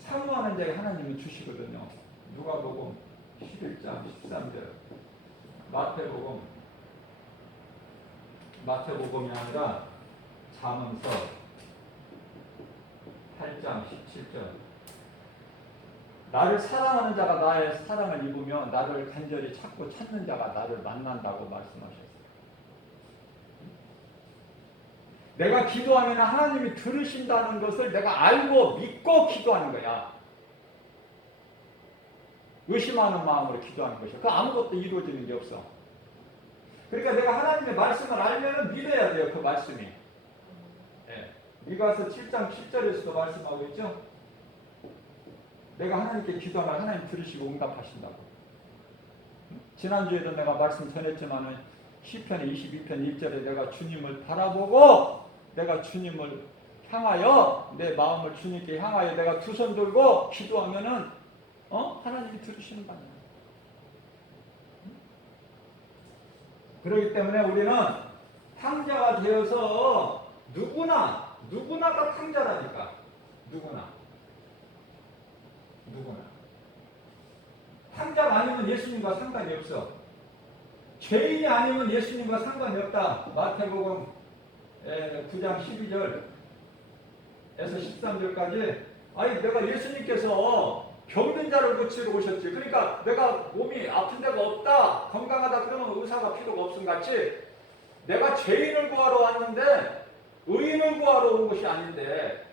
사모하는 자에 하나님이 주시거든요. 누가복음 11장 13절 마태복음이 아니라 잠언서 8장 17절 나를 사랑하는 자가 나의 사랑을 입으며 나를 간절히 찾고 찾는 자가 나를 만난다고 말씀하셨어요. 내가 기도하면 하나님이 들으신다는 것을 내가 알고 믿고 기도하는 거야. 의심하는 마음으로 기도하는 것이야. 그 아무것도 이루어지는 게 없어. 그러니까 내가 하나님의 말씀을 알면 믿어야 돼요. 그 말씀이. 네. 미가서 7장 7절에서도 말씀하고 있죠. 내가 하나님께 기도하면 하나님 들으시고 응답하신다고. 지난주에도 내가 말씀 전했지만은 시편 22편 1절에 내가 주님을 바라보고 내가 주님을 향하여 내 마음을 주님께 향하여 내가 두 손 들고 기도하면은 하나님이 들으시는 거 아니야. 그렇기 때문에 우리는 탕자가 되어서 누구나가 탕자라니까. 누구나. 탕자가 아니면 예수님과 상관이 없어. 죄인이 아니면 예수님과 상관이 없다. 마태복음 9장 12절에서 13절까지 아니 내가 예수님께서 병든 자를 고치러 오셨지. 그러니까 내가 몸이 아픈 데가 없다. 건강하다 그러면 의사가 필요가 없음 같이 내가 죄인을 구하러 왔는데 의인을 구하러 온 것이 아닌데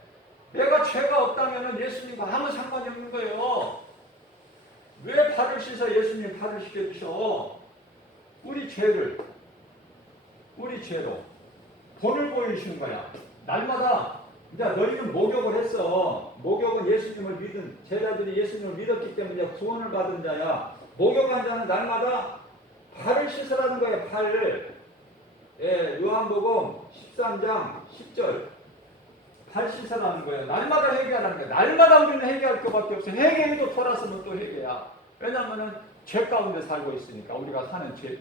내가 죄가 없다면 예수님과 아무 상관이 없는 거예요. 왜 발을 씻어 예수님 발을 씻겨주셔? 우리 죄로 본을 보여주시는 거야. 날마다 이제 너희는 목욕을 했어. 목욕은 예수님을 믿은 제자들이 예수님을 믿었기 때문에 구원을 받은 자야. 목욕한 자는 날마다 발을 씻으라는 거야. 발을. 요한복음 13장 10절 발 씻으라는 거야. 날마다 회개하라는 거야. 날마다 우리는 회개할 것밖에 없어. 회개해도 돌아서면 또 회개야. 왜냐하면 죄 가운데 살고 있으니까 우리가 사는 죄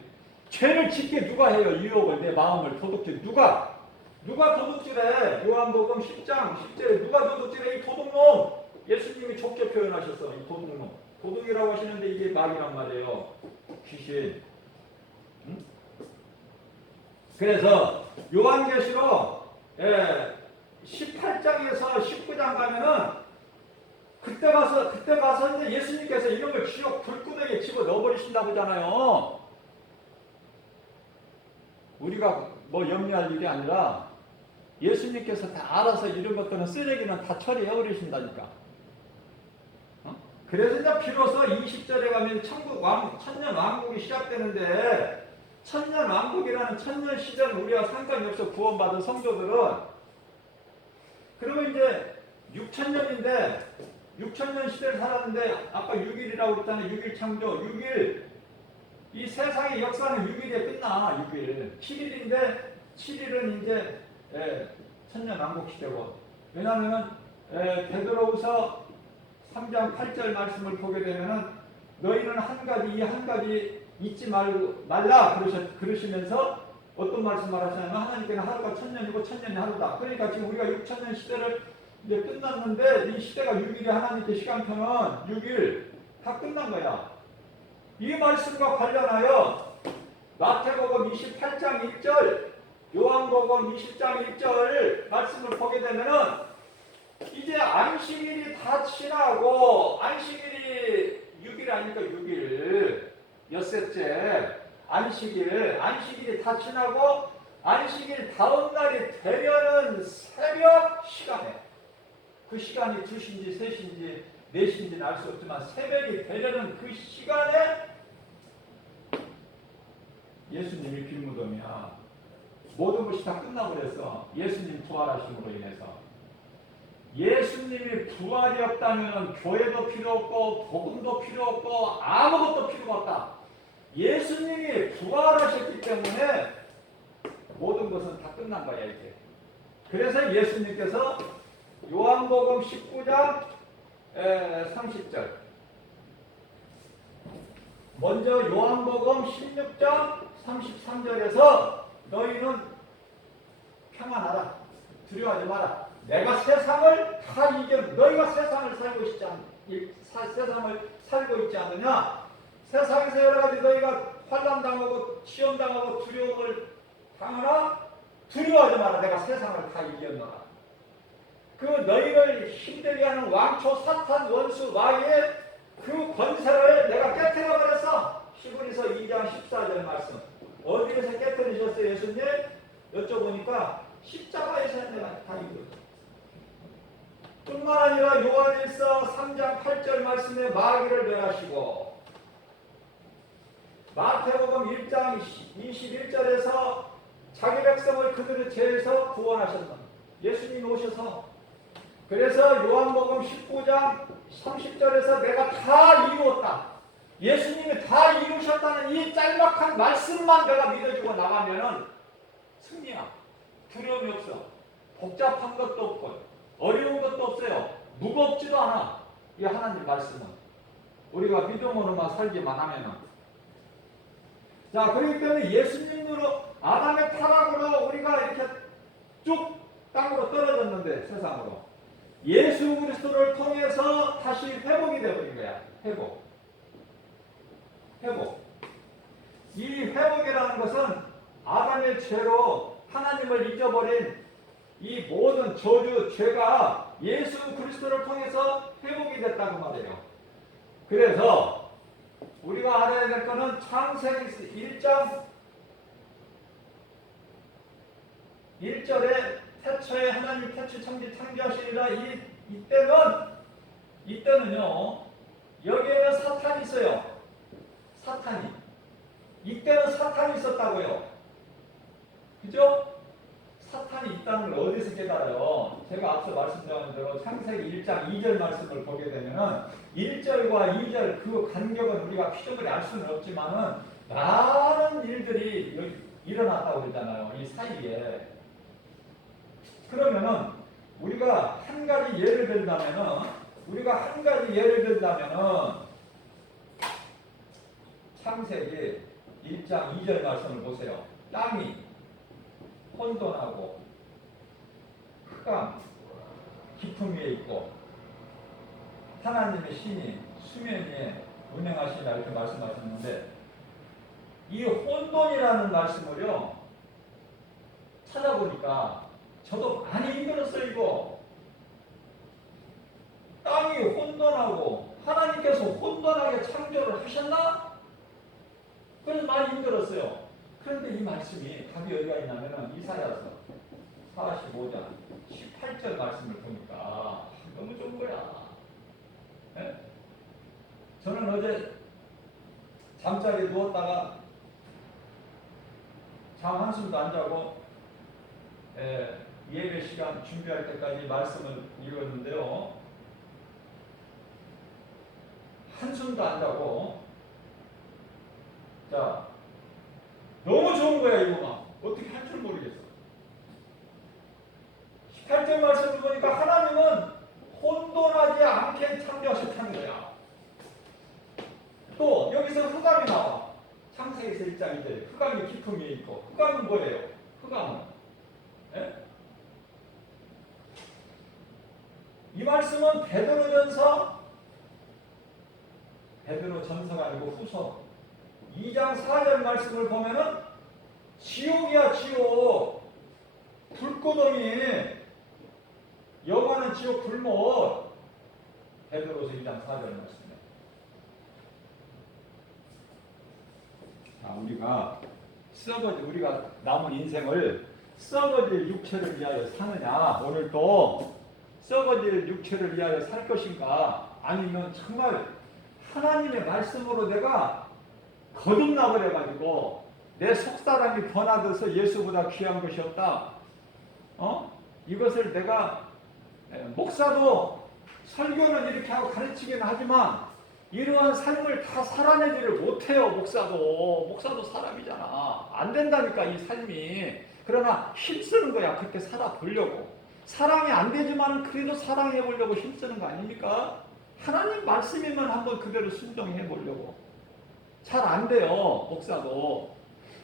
죄를 짓게 누가 해요? 유혹을, 내 마음을 도둑질. 누가 도둑질해? 요한복음 10장 10절에 누가 도둑질해? 이 도둑놈. 예수님이 좋게 표현하셨어. 이 도둑놈. 도둑이라고 하시는데 이게 마귀란 말이에요. 귀신. 응? 그래서 요한계시록 18장에서 19장 가면은 그때 가서 이제 예수님께서 이런 걸 지옥 불구덩이에 집어 넣어버리신다고 하잖아요. 우리가 뭐 염려할 일이 아니라 예수님께서 다 알아서 이런 것들은 쓰레기는 다 처리해 버리신다니까. 그래서 이제 비로소 20절에 가면 천년 왕국이 시작되는데, 천년 왕국이라는 천년 시절 우리와 상관이 없어 구원받은 성도들은, 그러면 이제 6천년인데 6천년 시대를 살았는데 아까 6일이라고 그랬잖아요. 6일 창조, 6일. 이 세상의 역사는 6일에 끝나. 6일. 7일인데 7일은 이제 천년 왕국 시대고. 왜냐하면 베드로후서 3장 8절 말씀을 보게 되면은 너희는 이 한 가지 잊지 말라 그러시면서 어떤 말씀을 하시냐면 하나님께는 하루가 천년이고 천년이 하루다. 그러니까 지금 우리가 6천년 시대를 이제 끝났는데 이 시대가 6일이 하나님께 시간표는 6일 다 끝난 거야. 이 말씀과 관련하여 마태복음 28장 1절, 요한복음 20장 1절 말씀을 보게 되면은 이제 안식일이 다 지나고, 안식일이 6일 아니까 6일 엿새째 안식일이 다 지나고 안식일 다음 날이 되면은 새벽 시간에, 그 시간이 2시인지 3시인지 4시인지는 알 수 없지만 새벽이 되려는 그 시간에 예수님이 빈무덤이야. 모든 것이 다 끝나버렸어. 예수님 부활하심으로 인해서. 예수님이 부활이 없다면 교회도 필요 없고 복음도 필요 없고 아무것도 필요가 없다. 예수님이 부활하셨기 때문에 모든 것은 다 끝난 거야 이제. 그래서 예수님께서 요한복음 19장 30절, 먼저 요한복음 16장 33절에서 너희는 평안하라, 두려워하지 마라. 내가 세상을 다 너희가 세상을 세상을 살고 있지 않느냐? 세상에서 여러 가지 너희가 환난 당하고 시험 당하고 두려움을 당하나 두려워하지 마라. 내가 세상을 다 이겼노라. 그 너희를 힘들게 하는 왕초 사탄 원수 마귀의 그 권세를 내가 깨뜨려 버렸어. 히브리서 2장 14절 말씀. 어디에서 깨뜨리셨어요 예수님? 여쭤보니까 십자가에서 내가 다 이겼어. 뿐만 아니라 요한일서 3장 8절 말씀에 마귀를 멸하시고, 마태복음 1장 21절에서 자기 백성을 그들의 죄에서 구원하셨다. 예수님이 오셔서. 그래서 요한복음 19장 30절에서 내가 다 이루었다. 예수님이 다 이루셨다는 이 짤막한 말씀만 내가 믿어주고 나가면은 승리야. 두려움이 없어. 복잡한 것도 없고 어려운 것도 없어요. 무겁지도 않아. 이 하나님 말씀은. 우리가 믿음으로만 살기만 하면은. 자, 그렇기 때문에 예수님으로 아담의 타락으로 우리가 이렇게 쭉 땅으로 떨어졌는데, 세상으로. 예수 그리스도를 통해서 다시 회복이 되어버린 거야. 회복. 이 회복이라는 것은 아담의 죄로 하나님을 잊어버린 이 모든 저주, 죄가 예수 그리스도를 통해서 회복이 됐다고 말해요. 그래서 우리가 알아야 될 것은 창세기 1장 1절에 태초에 하나님 태초 창조 창조하시니라. 이때는요 여기에는 사탄이 있어요. 이때는 사탄이 있었다고요. 그죠? 사탄이 있다는 걸 어디서 깨달아요? 제가 앞서 말씀드린 대로 창세기 1장 2절 말씀을 보게 되면은 1절과 2절 그 간격은 우리가 피조물이 알 수는 없지만은 많은 일들이 여기 일어났다고 그러잖아요. 이 사이에. 그러면은 우리가 한 가지 예를 들자면은 창세기 1장 2절 말씀을 보세요. 땅이 혼돈하고 흑암, 깊음 위에 있고 하나님의 신이 수면 위에 운행하시다 이렇게 말씀하셨는데 이 혼돈이라는 말씀을요 찾아보니까 저도 많이 힘들었어요. 이거 땅이 혼돈하고 하나님께서 혼돈하게 창조를 하셨나? 그래서 많이 힘들었어요. 그런데 이 말씀이 답이 어디가 있냐면 이사야서 45장 18절 말씀을 보니까 너무 좋은 거야. 네? 저는 어제 잠자리에 누웠다가 잠 한숨도 안 자고 예배 시간 준비할 때까지 말씀을 읽었는데요. 한숨도 안 자고 자 너무 좋은 거야 이거가. 어떻게 할 줄 모르겠어. 18절 말씀을 보니까 하나님은 혼돈하지 않게 창조하셨다는 거야. 또 여기서 흑암이 나와. 창세기에서 1장 2절 흑암이 깊음이 있고 흑암은 뭐예요? 흑암은 예? 이 말씀은 베드로전서가 아니고 후서 2장 4절 말씀을 보면은 지옥이야 지옥. 불구덩이 영원한 지옥 불못. 베드로서 2장 4절 말씀이에요. 자, 우리가 남은 인생을 썩어질 육체를 위하여 사느냐, 오늘 또 썩어질 육체를 위하여 살 것인가, 아니면 정말 하나님의 말씀으로 내가 거듭나버려가지고 내 속사람이 변화돼서 예수보다 귀한 것이 없다. 이것을 내가 목사도 설교는 이렇게 하고 가르치기는 하지만 이러한 삶을 다 살아내지를 못해요. 목사도 사람이잖아. 안 된다니까 이 삶이. 그러나 힘쓰는 거야. 그렇게 살아보려고. 사랑이 안 되지만 그래도 사랑해보려고 힘쓰는 거 아닙니까? 하나님 말씀이면 한번 그대로 순종해보려고. 잘 안 돼요. 목사도.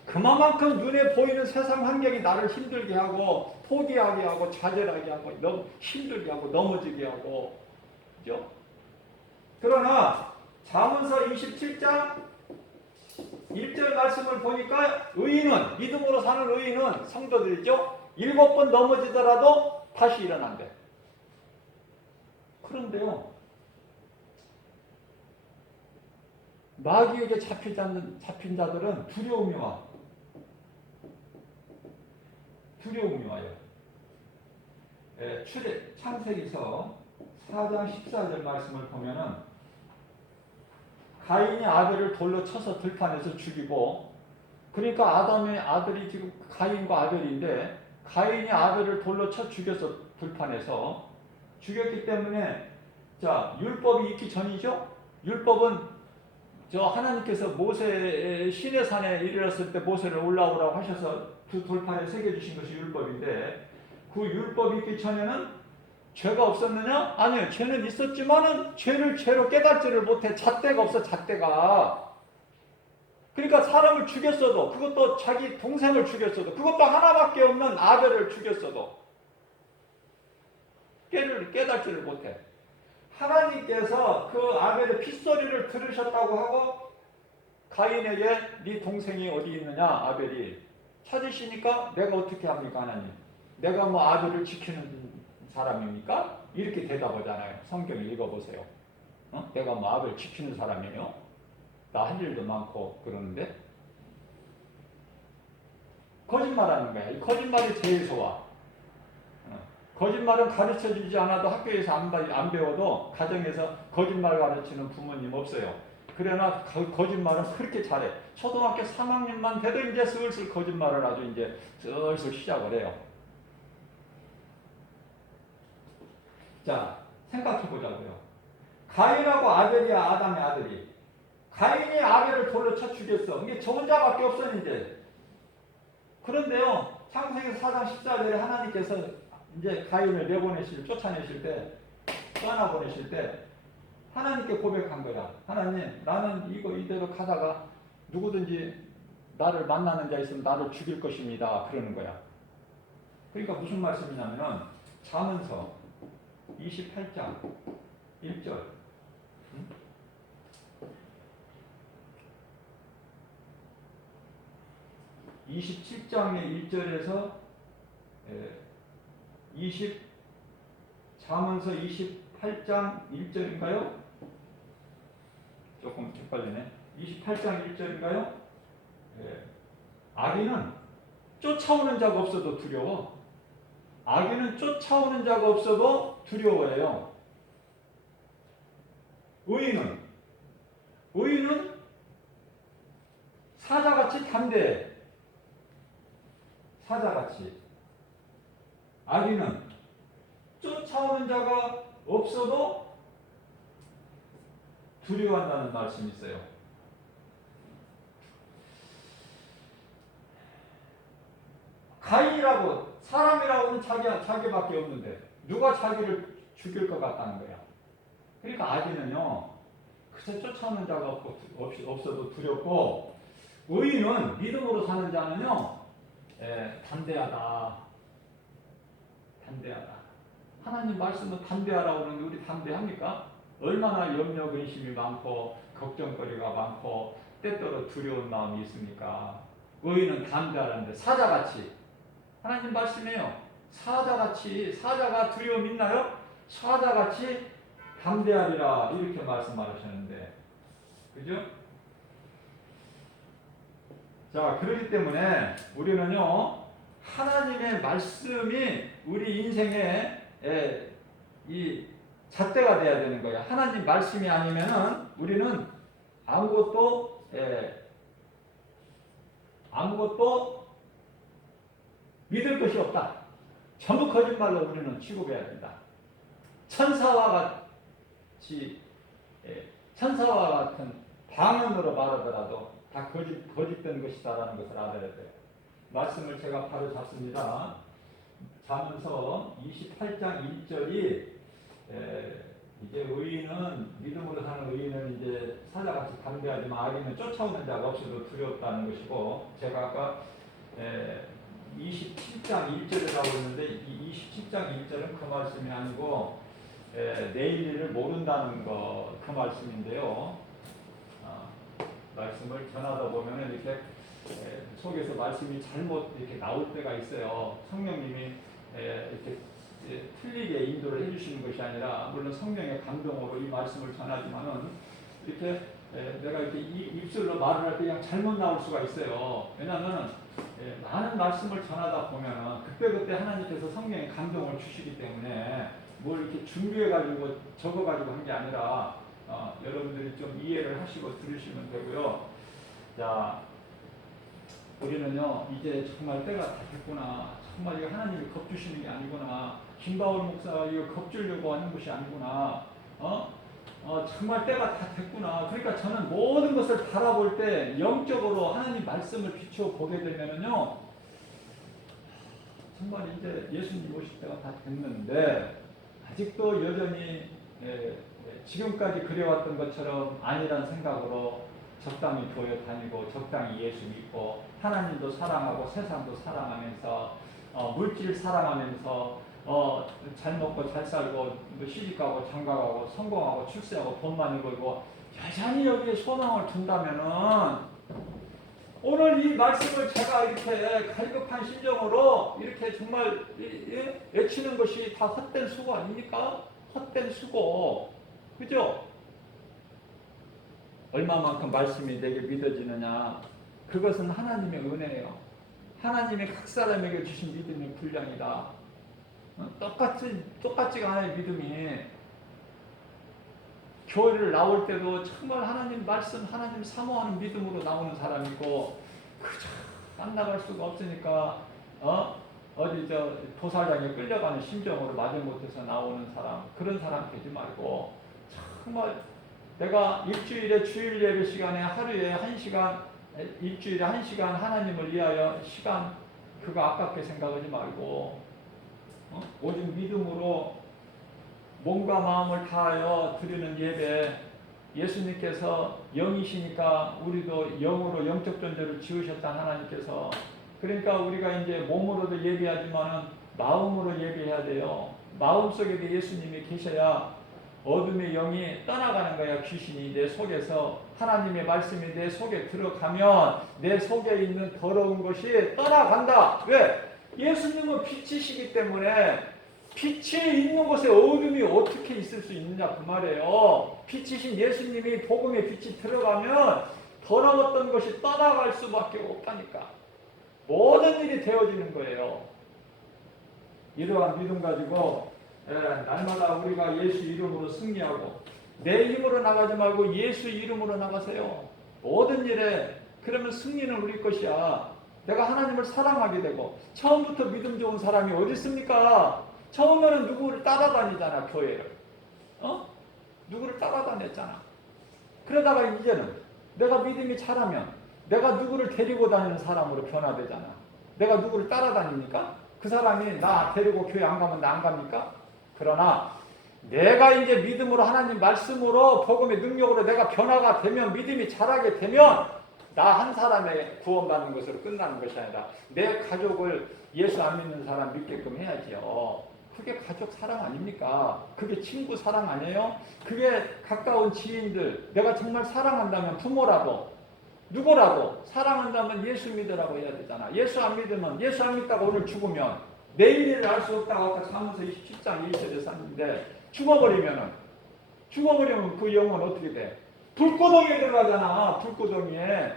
그만큼 눈에 보이는 세상 환경이 나를 힘들게 하고 포기하게 하고 좌절하게 하고 너무 힘들게 하고 넘어지게 하고. 그죠? 그러나 잠언서 27장 1절 말씀을 보니까 의인은, 믿음으로 사는 의인은 성도들이죠. 7번 넘어지더라도 다시 일어난대. 그런데요, 마귀에게 잡힌 자들은 두려움이 와요. 창세기서 4장 14절 말씀을 보면은 가인이 아벨을 돌로 쳐서 들판에서 죽이고, 그러니까 아담의 아들이 지금 가인과 아벨인데 가인이 아벨을 돌로 쳐 죽였어. 들판에서 죽였기 때문에 자, 율법이 있기 전이죠. 율법은 하나님께서 모세 시내산에 이르렀을 때 모세를 올라오라고 하셔서 두 돌판에 새겨주신 것이 율법인데, 그 율법이 있기 전에는 죄가 없었느냐? 아니요. 죄는 있었지만은 죄를 죄로 깨닫지를 못해. 잣대가 없어. 잣대가. 그러니까 사람을 죽였어도, 그것도 자기 동생을 죽였어도, 그것도 하나밖에 없는 아벨을 죽였어도 깨닫지를 못해. 하나님께서 그 아벨의 핏소리를 들으셨다고 하고 가인에게 네 동생이 어디 있느냐? 아벨이 찾으시니까 내가 어떻게 합니까? 하나님, 내가 뭐 아벨을 지키는 사람입니까? 이렇게 대답하잖아요. 성경 읽어보세요. 내가 뭐 아벨 지키는 사람이에요? 나 할 일도 많고 그러는데. 거짓말하는 거야. 이 거짓말이 제일 좋아. 거짓말은 가르쳐주지 않아도 학교에서 안 배워도 가정에서 거짓말 가르치는 부모님 없어요. 그러나 거짓말은 그렇게 잘해. 초등학교 3학년만 돼도 이제 슬슬 거짓말을 아주 이제 슬슬 시작을 해요. 자, 생각해보자고요. 가인하고 아벨이야, 아담의 아들이. 가인이 아벨을 돌로 쳐 죽였어. 이게 저 혼자밖에 없었는데. 그런데요, 창세기 4장 14절에 하나님께서 이제 가인을 쫓아내실 때, 떠나보내실 때, 하나님께 고백한 거야. 하나님, 나는 이대로 가다가 누구든지 나를 만나는 자 있으면 나를 죽일 것입니다. 그러는 거야. 그러니까 무슨 말씀이냐면은 잠언서 28장 1절 27장의 1절에서 잠언서 28장 1절인가요? 조금 헷갈리네. 28장 1절인가요? 악인은 쫓아오는 자가 없어도 두려워. 악인은 쫓아오는 자가 없어도 두려워해요. 의인은 사자같이 담대해. 사자같이. 악인은 쫓아오는 자가 없어도 두려워한다는 말씀이 있어요. 가인이라고 사람이라고는 자기밖에 없는데 누가 자기를 죽일 것 같다는 거야. 그러니까 악인은요 그저 쫓아오는 자가 없어도 두렵고, 의인은 믿음으로 사는 자는요 담대하다. 하나님 말씀은 담대하라고 그러는데 우리 담대합니까? 얼마나 염려 근심이 많고 걱정거리가 많고 때때로 두려운 마음이 있습니까? 의인은 담대하는데 사자같이, 하나님 말씀이에요. 사자가 두려움 있나요? 사자같이 담대하리라 이렇게 말씀하셨는데, 그죠? 자, 그렇기 때문에 우리는요 하나님의 말씀이 우리 인생의 이 잣대가 돼야 되는 거예요. 하나님 말씀이 아니면은 우리는 아무것도 믿을 것이 없다. 전부 거짓말로 우리는 취급해야 된다. 천사와 같은 방언으로 말하더라도 다 거짓된 것이다라는 것을 알아야 돼요. 말씀을 제가 바로 잡습니다. 잠언서 28장 1절이 이제 의인은 믿음으로 사는 의인은 이제 사자같이 담대하지만 악인은 쫓아오는 자가 없어도 두렵다는 것이고, 제가 아까 27장 1절이라고 했는데 이 27장 1절은 그 말씀이 아니고 내일 일을 모른다는 그 말씀인데요. 말씀을 전하다 보면 이렇게 속에서 말씀이 잘못 이렇게 나올 때가 있어요. 성령님이 이렇게 틀리게 인도를 해주시는 것이 아니라, 물론 성령의 감동으로 이 말씀을 전하지만은 이렇게 내가 이렇게 입술로 말을 할 때 그냥 잘못 나올 수가 있어요. 왜냐하면 많은 말씀을 전하다 보면은 그때 하나님께서 성령의 감동을 주시기 때문에 뭘 이렇게 준비해가지고 적어가지고 한 게 아니라 여러분들이 좀 이해를 하시고 들으시면 되고요. 자, 우리는요 이제 정말 때가 다 됐구나. 정말 이거 하나님이 겁주시는 게 아니구나. 김바울 목사가 이거 겁주려고 하는 것이 아니구나. 정말 때가 다 됐구나. 그러니까 저는 모든 것을 바라볼 때 영적으로 하나님 말씀을 비추어 보게 되면은요 정말 이제 예수님 오실 때가 다 됐는데 아직도 여전히 지금까지 그래왔던 것처럼 아니란 생각으로 적당히 교회 다니고 적당히 예수 믿고 하나님도 사랑하고 세상도 사랑하면서 물질 사랑하면서 잘 먹고 잘 살고 시집가고 장가가고 성공하고 출세하고 돈 많이 벌고 여전히 여기에 소망을 둔다면은 오늘 이 말씀을 제가 이렇게 갈급한 심정으로 이렇게 정말 외치는 것이 다 헛된 수고 아닙니까? 헛된 수고. 그죠? 얼마만큼 말씀이 내게 믿어지느냐. 그것은 하나님의 은혜예요. 하나님의 각 사람에게 주신 믿음의 분량이다. 똑같지가 않아요. 믿음이. 교회를 나올 때도 정말 하나님 말씀, 하나님 사모하는 믿음으로 나오는 사람이고, 그저 안 나갈 수가 없으니까 어디 도살장에 끌려가는 심정으로 마지못해서 나오는 사람, 그런 사람 되지 말고 정말 내가 일주일에 주일 예배 시간에 하루에 1시간, 일주일에 1시간 하나님을 위하여 시간 그거 아깝게 생각하지 말고 오직 믿음으로 몸과 마음을 다하여 드리는 예배, 예수님께서 영이시니까 우리도 영으로 영적 존재를 지으셨다 하나님께서. 그러니까 우리가 이제 몸으로도 예배하지만은 마음으로 예배해야 돼요. 마음속에도 예수님이 계셔야 어둠의 영이 떠나가는 거야. 귀신이 내 속에서 하나님의 말씀이 내 속에 들어가면 내 속에 있는 더러운 것이 떠나간다. 왜? 예수님은 빛이시기 때문에 빛이 있는 곳에 어둠이 어떻게 있을 수 있느냐 그 말이에요. 빛이신 예수님이 복음의 빛이 들어가면 더러웠던 것이 떠나갈 수밖에 없다니까. 모든 일이 되어지는 거예요. 이러한 믿음 가지고 날마다 우리가 예수 이름으로 승리하고 내 힘으로 나가지 말고 예수 이름으로 나가세요. 모든 일에. 그러면 승리는 우리 것이야. 내가 하나님을 사랑하게 되고. 처음부터 믿음 좋은 사람이 어디 있습니까? 처음에는 누구를 따라다니잖아. 교회를. 누구를 따라다녔잖아. 그러다가 이제는 내가 믿음이 자라면 내가 누구를 데리고 다니는 사람으로 변화되잖아. 내가 누구를 따라다닙니까? 그 사람이 나 데리고 교회 안 가면 나 안 갑니까? 그러나 내가 이제 믿음으로 하나님 말씀으로 복음의 능력으로 내가 변화가 되면 믿음이 자라게 되면 나 한 사람의 구원받는 것으로 끝나는 것이 아니라 내 가족을 예수 안 믿는 사람 믿게끔 해야지요. 그게 가족 사랑 아닙니까? 그게 친구 사랑 아니에요? 그게 가까운 지인들, 내가 정말 사랑한다면 부모라도 누구라도 사랑한다면 예수 믿으라고 해야 되잖아. 예수 안 믿으면, 예수 안 믿다가 오늘 죽으면 내일을 알 수 없다고 아까 사무서 27장 1절에 썼는데 죽어버리면 그 영은 어떻게 돼? 불구덩이에 들어가잖아. 불구덩이에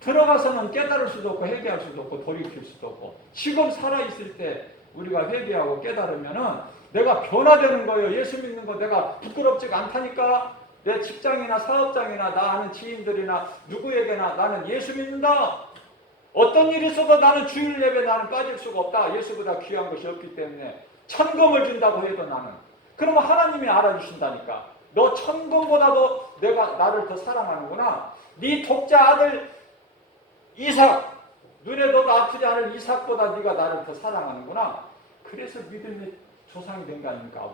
들어가서는 깨달을 수도 없고 회개할 수도 없고 돌이킬 수도 없고. 지금 살아있을 때 우리가 회개하고 깨달으면은 내가 변화되는 거예요. 예수 믿는 거 내가 부끄럽지가 않다니까. 내 직장이나 사업장이나 나 아는 지인들이나 누구에게나 나는 예수 믿는다. 어떤 일이 있어도 나는 주일 예배 나는 빠질 수가 없다. 예수보다 귀한 것이 없기 때문에 천금을 준다고 해도 나는. 그러면 하나님이 알아주신다니까. 너 천금보다도 내가 나를 더 사랑하는구나. 네 독자 아들 이삭, 눈에 너도 아프지 않을 이삭보다 네가 나를 더 사랑하는구나. 그래서 믿음의 조상이 된 거 아닙니까?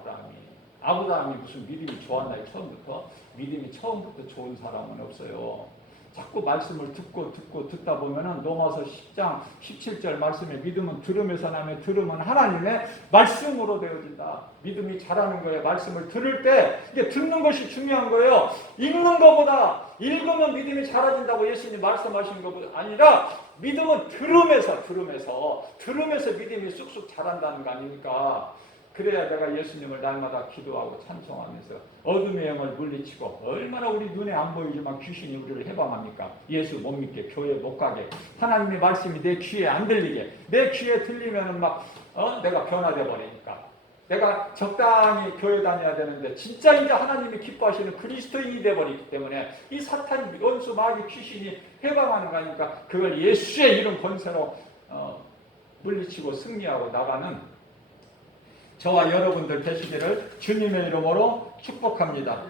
아브라함이 무슨 믿음이 좋았나 처음부터? 믿음이 처음부터 좋은 사람은 없어요. 자꾸 말씀을 듣다 보면은 로마서 10장 17절 말씀에 믿음은 들음에서 나며 들음은 하나님의 말씀으로 되어진다. 믿음이 자라는 거예요. 말씀을 들을 때 이게 듣는 것이 중요한 거예요. 읽는 것보다 읽으면 믿음이 자라진다고 예수님 말씀하신 것보다 아니라 믿음은 들으면서 믿음이 쑥쑥 자란다는 거 아닙니까? 그래야 내가 예수님을 날마다 기도하고 찬송하면서 어둠의 영을 물리치고 얼마나 우리 눈에 안 보이지만 귀신이 우리를 해방합니까? 예수 못 믿게, 교회 못 가게, 하나님의 말씀이 내 귀에 안 들리게, 내 귀에 들리면은 막 내가 변화돼 버리니까. 내가 적당히 교회 다녀야 되는데 진짜 이제 하나님이 기뻐하시는 그리스도인이 돼버리기 때문에 이 사탄, 원수, 마귀, 귀신이 해방하는 거 아닙니까? 그걸 예수의 이름 권세로 물리치고 승리하고 나가는 저와 여러분들 되시기를 주님의 이름으로 축복합니다.